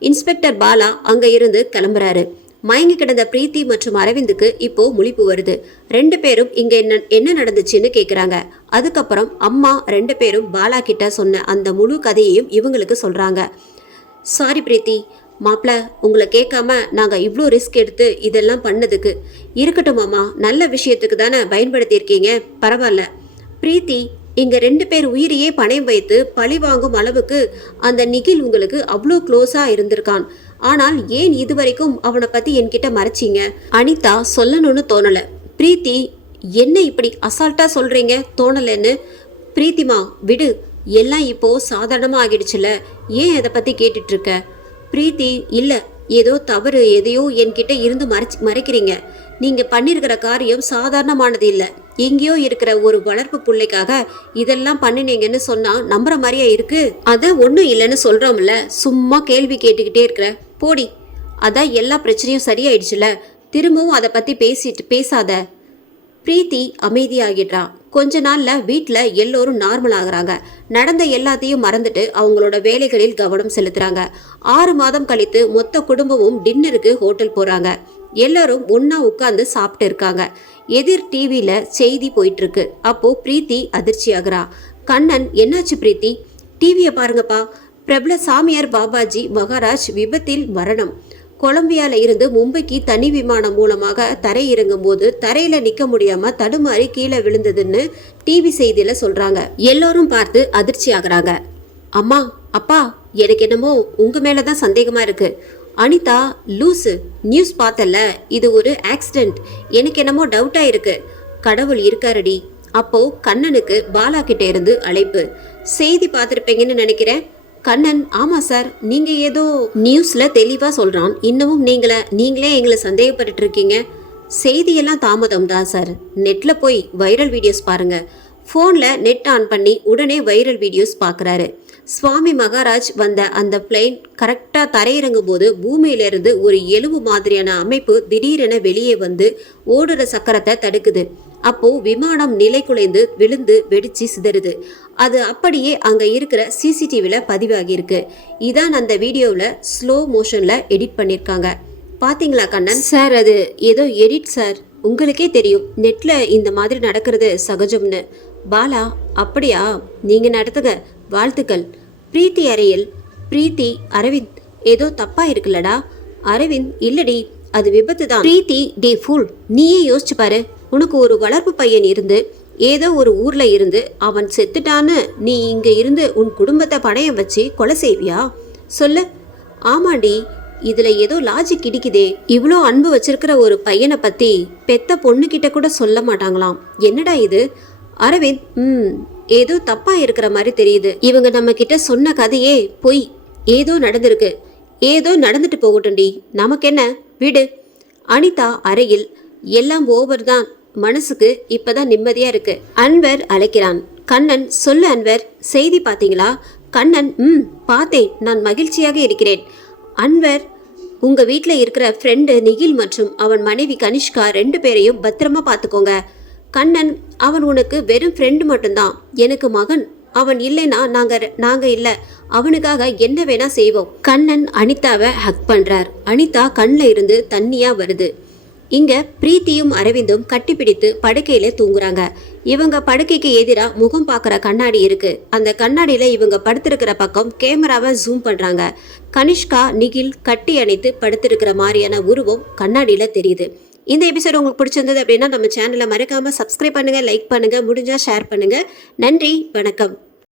இன்ஸ்பெக்டர் பாலா அங்க இருந்து கிளம்புறாரு. மயங்கி கிடந்த பிரீத்தி மற்றும் அரவிந்துக்கு இப்போ முழிப்பு வருது. 2 பேரும் இங்க என்ன நடந்துச்சுன்னு கேக்குறாங்க. அதுக்கப்புறம் அம்மா 2 பேரும் பாலா கிட்ட சொன்ன அந்த முழு கதையையும் இவங்களுக்கு சொல்றாங்க. சாரி பிரீத்தி, மாப்பிள உங்களை கேட்காம நாங்க இவ்வளோ ரிஸ்க் எடுத்து இதெல்லாம் பண்ணதுக்கு. இருக்கட்டும் மாமா, நல்ல விஷயத்துக்கு தானே பயன்படுத்தியிருக்கீங்க, பரவாயில்ல. பிரீத்தி, இங்க 2 பேர் உயிரையே பணயம் வைத்து பழி வாங்கும் அளவுக்கு அந்த நிகில் உங்களுக்கு அவ்வளோ க்ளோஸா இருந்திருக்கான். ஆனால் ஏன் இதுவரைக்கும் அவனை பத்தி என்கிட்ட மறைச்சிங்க? அனிதா சொல்லணும்னு தோணல. பிரீத்தி, என்ன இப்படி அசால்ட்டா சொல்றீங்க தோணலன்னு? பிரீத்திமா விடு, எல்லாம் இப்போ சாதாரணமா ஆகிடுச்சுல, ஏன் அதை பத்தி கேட்டுட்டு இருக்க? பிரீத்தி, இல்ல, ஏதோ தவறு எதையோ என்கிட்ட இருந்து மறைக்கிறீங்க. நீங்க பண்ணிருக்கிற காரியம் சாதாரணமானது இல்ல. எங்கேயோ இருக்கிற ஒரு வளர்ப்பு பிள்ளைக்காக இதெல்லாம் பண்ணினீங்கன்னு சொன்னா நம்புற மாதிரியா இருக்கு? அதான் ஒன்றும் இல்லைன்னு சொல்றோம்ல, சும்மா கேள்வி கேட்டுக்கிட்டே இருக்கிற. போடி, அதான் எல்லா பிரச்சனையும் சரியாயிடுச்சுல, திரும்பவும் அதை பத்தி பேசாத. பிரீத்தி அமைதியாகிடுறா. கொஞ்ச நாள்ல வீட்டுல எல்லோரும் நார்மல் ஆகுறாங்க. நடந்த எல்லாத்தையும் மறந்துட்டு அவங்களோட வேலைகளில் கவனம் செலுத்துறாங்க. 6 மாதம் கழித்து மொத்த குடும்பமும் டின்னருக்கு ஹோட்டல் போறாங்க. எல்லாரும் ஒன்னா உட்கார்ந்து சாப்பிட்டு இருக்காங்க. எதிர் டிவியில செய்தி போயிட்டு இருக்கு. அப்போ பிரீத்தி அதிர்ச்சி ஆகுறா. கண்ணன், என்னாச்சு பிரீத்தி? டிவியை பாருங்கப்பா, பிரபல சாமியார் பாபாஜி மகாராஜ் விபத்தில் மரணம். கொலம்பியால இருந்து மும்பைக்கு தனி விமானம் மூலமாக தரை இறங்கும் போது தரையில நிக்க முடியாம தடுமாறி கீழே விழுந்ததுன்னு டிவி செய்தியில சொல்றாங்க. எல்லோரும் பார்த்து அதிர்ச்சி ஆகுறாங்க. அம்மா, அப்பா, எனக்கு என்னமோ உங்க மேலதான் சந்தேகமா இருக்கு. அனிதா, லூசு, நியூஸ் பார்த்தல, இது ஒரு ஆக்சிடென்ட். எனக்கு என்னமோ டவுட்டா இருக்கு. கடவுள் இருக்காரடி. அப்போ கண்ணனுக்கு பாலா கிட்ட இருந்து அழைப்பு. செய்தி பார்த்துருப்பீங்கன்னு நினைக்கிறேன். கண்ணன், ஆமா சார், நீங்க ஏதோ நியூஸ்ல தெளிவா சொல்றான். இன்னமும் நீங்களே எங்களை சந்தேகப்பட்டு இருக்கீங்க. செய்தியெல்லாம் தாமதம் தான் சார். நெட்ல போய் வைரல் வீடியோஸ் பாருங்க. போன்ல நெட் ஆன் பண்ணி உடனே வைரல் வீடியோஸ் பார்க்குறாரு. சுவாமி மகாராஜ் வந்த அந்த பிளேன் கரெக்டா தரையிறங்கும் போது பூமியிலிருந்து ஒரு எலும்பு மாதிரியான அமைப்பு திடீரென வெளியே வந்து ஓடுற சக்கரத்தை தடுக்குது. அப்போ விமானம் நிலை குலைந்து விழுந்து வெடிச்சு சிதறுது. அது அப்படியே அங்க இருக்கிற சிசிடிவில பதிவாகி இருக்கு. இதான் அந்த வீடியோவில் ஸ்லோ மோஷன்ல எடிட் பண்ணிருக்காங்க. பாத்தீங்களா கண்ணன்? சார், அது ஏதோ எடிட் சார். உங்களுக்கே தெரியும் நெட்ல இந்த மாதிரி நடக்கிறது சகஜம்னு. பாலா, அப்படியா? நீங்க நடத்துங்க, வாழ்த்துக்கள். பிரீத்தி அறையில் பிரீத்தி, அரவிந்த், ஏதோ தப்பா இருக்குல்லடா? அரவிந்த், இல்லடி, அது விபத்து தான். பிரீத்தி, டே ஃபுல், நீயே யோசிச்சு பாரு. உனக்கு ஒரு வளர்ப்பு பையன் இருந்து ஏதோ ஒரு ஊர்ல இருந்து அவன் செத்துட்டான்னு நீ இங்க இருந்து உன் குடும்பத்தை பணையம் வச்சு கொலை செய்வியா? சொல்லு. ஆமாண்டி, இதுல ஏதோ லாஜிக் இடிக்குதே. இவ்வளோ அன்பு வச்சிருக்கிற ஒரு பையனை பத்தி பெத்த பொண்ணு கிட்ட கூட சொல்ல மாட்டாங்களாம். என்னடா இது? அரவிந்த், ஏதோ தப்பா இருக்கிற மாதிரி தெரியுது. இவங்க நம்ம கிட்ட சொன்ன கதையே பொய். ஏதோ நடந்திருக்கு. ஏதோ நடந்துட்டு போகட்டும்டி, நமக்கு என்ன, விடு. அனிதா அறையில், எல்லாம் ஓவர் தான், மனசுக்கு இப்பதான் நிம்மதியா இருக்கு. அன்வர் அழைக்கிறான். கண்ணன், சொல்லு அன்வர், செய்தி பாத்தீங்களா? கண்ணன், பார்த்தேன், நான் மகிழ்ச்சியாக இருக்கிறேன். அன்வர், உங்க வீட்டில் இருக்கிற ஃப்ரெண்டு நிகில் மற்றும் அவன் மனைவி கனிஷ்கா 2 பேரையும் பத்திரமா பார்த்துக்கோங்க. கண்ணன், அவன் உனக்கு வெறும் ஃப்ரெண்டு மட்டும்தான், எனக்கு மகன். அவன் இல்லைன்னா நாங்க இல்ல. அவனுக்காக என்ன வேணா செய்வோம். கண்ணன் அனிதாவை ஹக் பண்றார். அனிதா கண்ணில் இருந்து தண்ணியா வருது. இங்க பிரீத்தியும் அரவிந்தும் கட்டிப்பிடித்து படுக்கையில தூங்குறாங்க. இவங்க படுக்கைக்கு எதிரா முகம் பார்க்குற கண்ணாடி இருக்கு. அந்த கண்ணாடியில இவங்க படுத்திருக்கிற பக்கம் கேமராவை ஜூம் பண்றாங்க. கனிஷ்கா நிகில் கட்டி அணைத்து படுத்திருக்கிற மாதிரியான உருவம் கண்ணாடியில தெரியுது. இந்த எபிசோட் உங்களுக்கு பிடிச்சிருந்தது அப்படின்னா நம்ம சேனலை மறக்காம சப்ஸ்கிரைப் பண்ணுங்க, லைக் பண்ணுங்க, முடிஞ்சா ஷேர் பண்ணுங்க. நன்றி, வணக்கம்.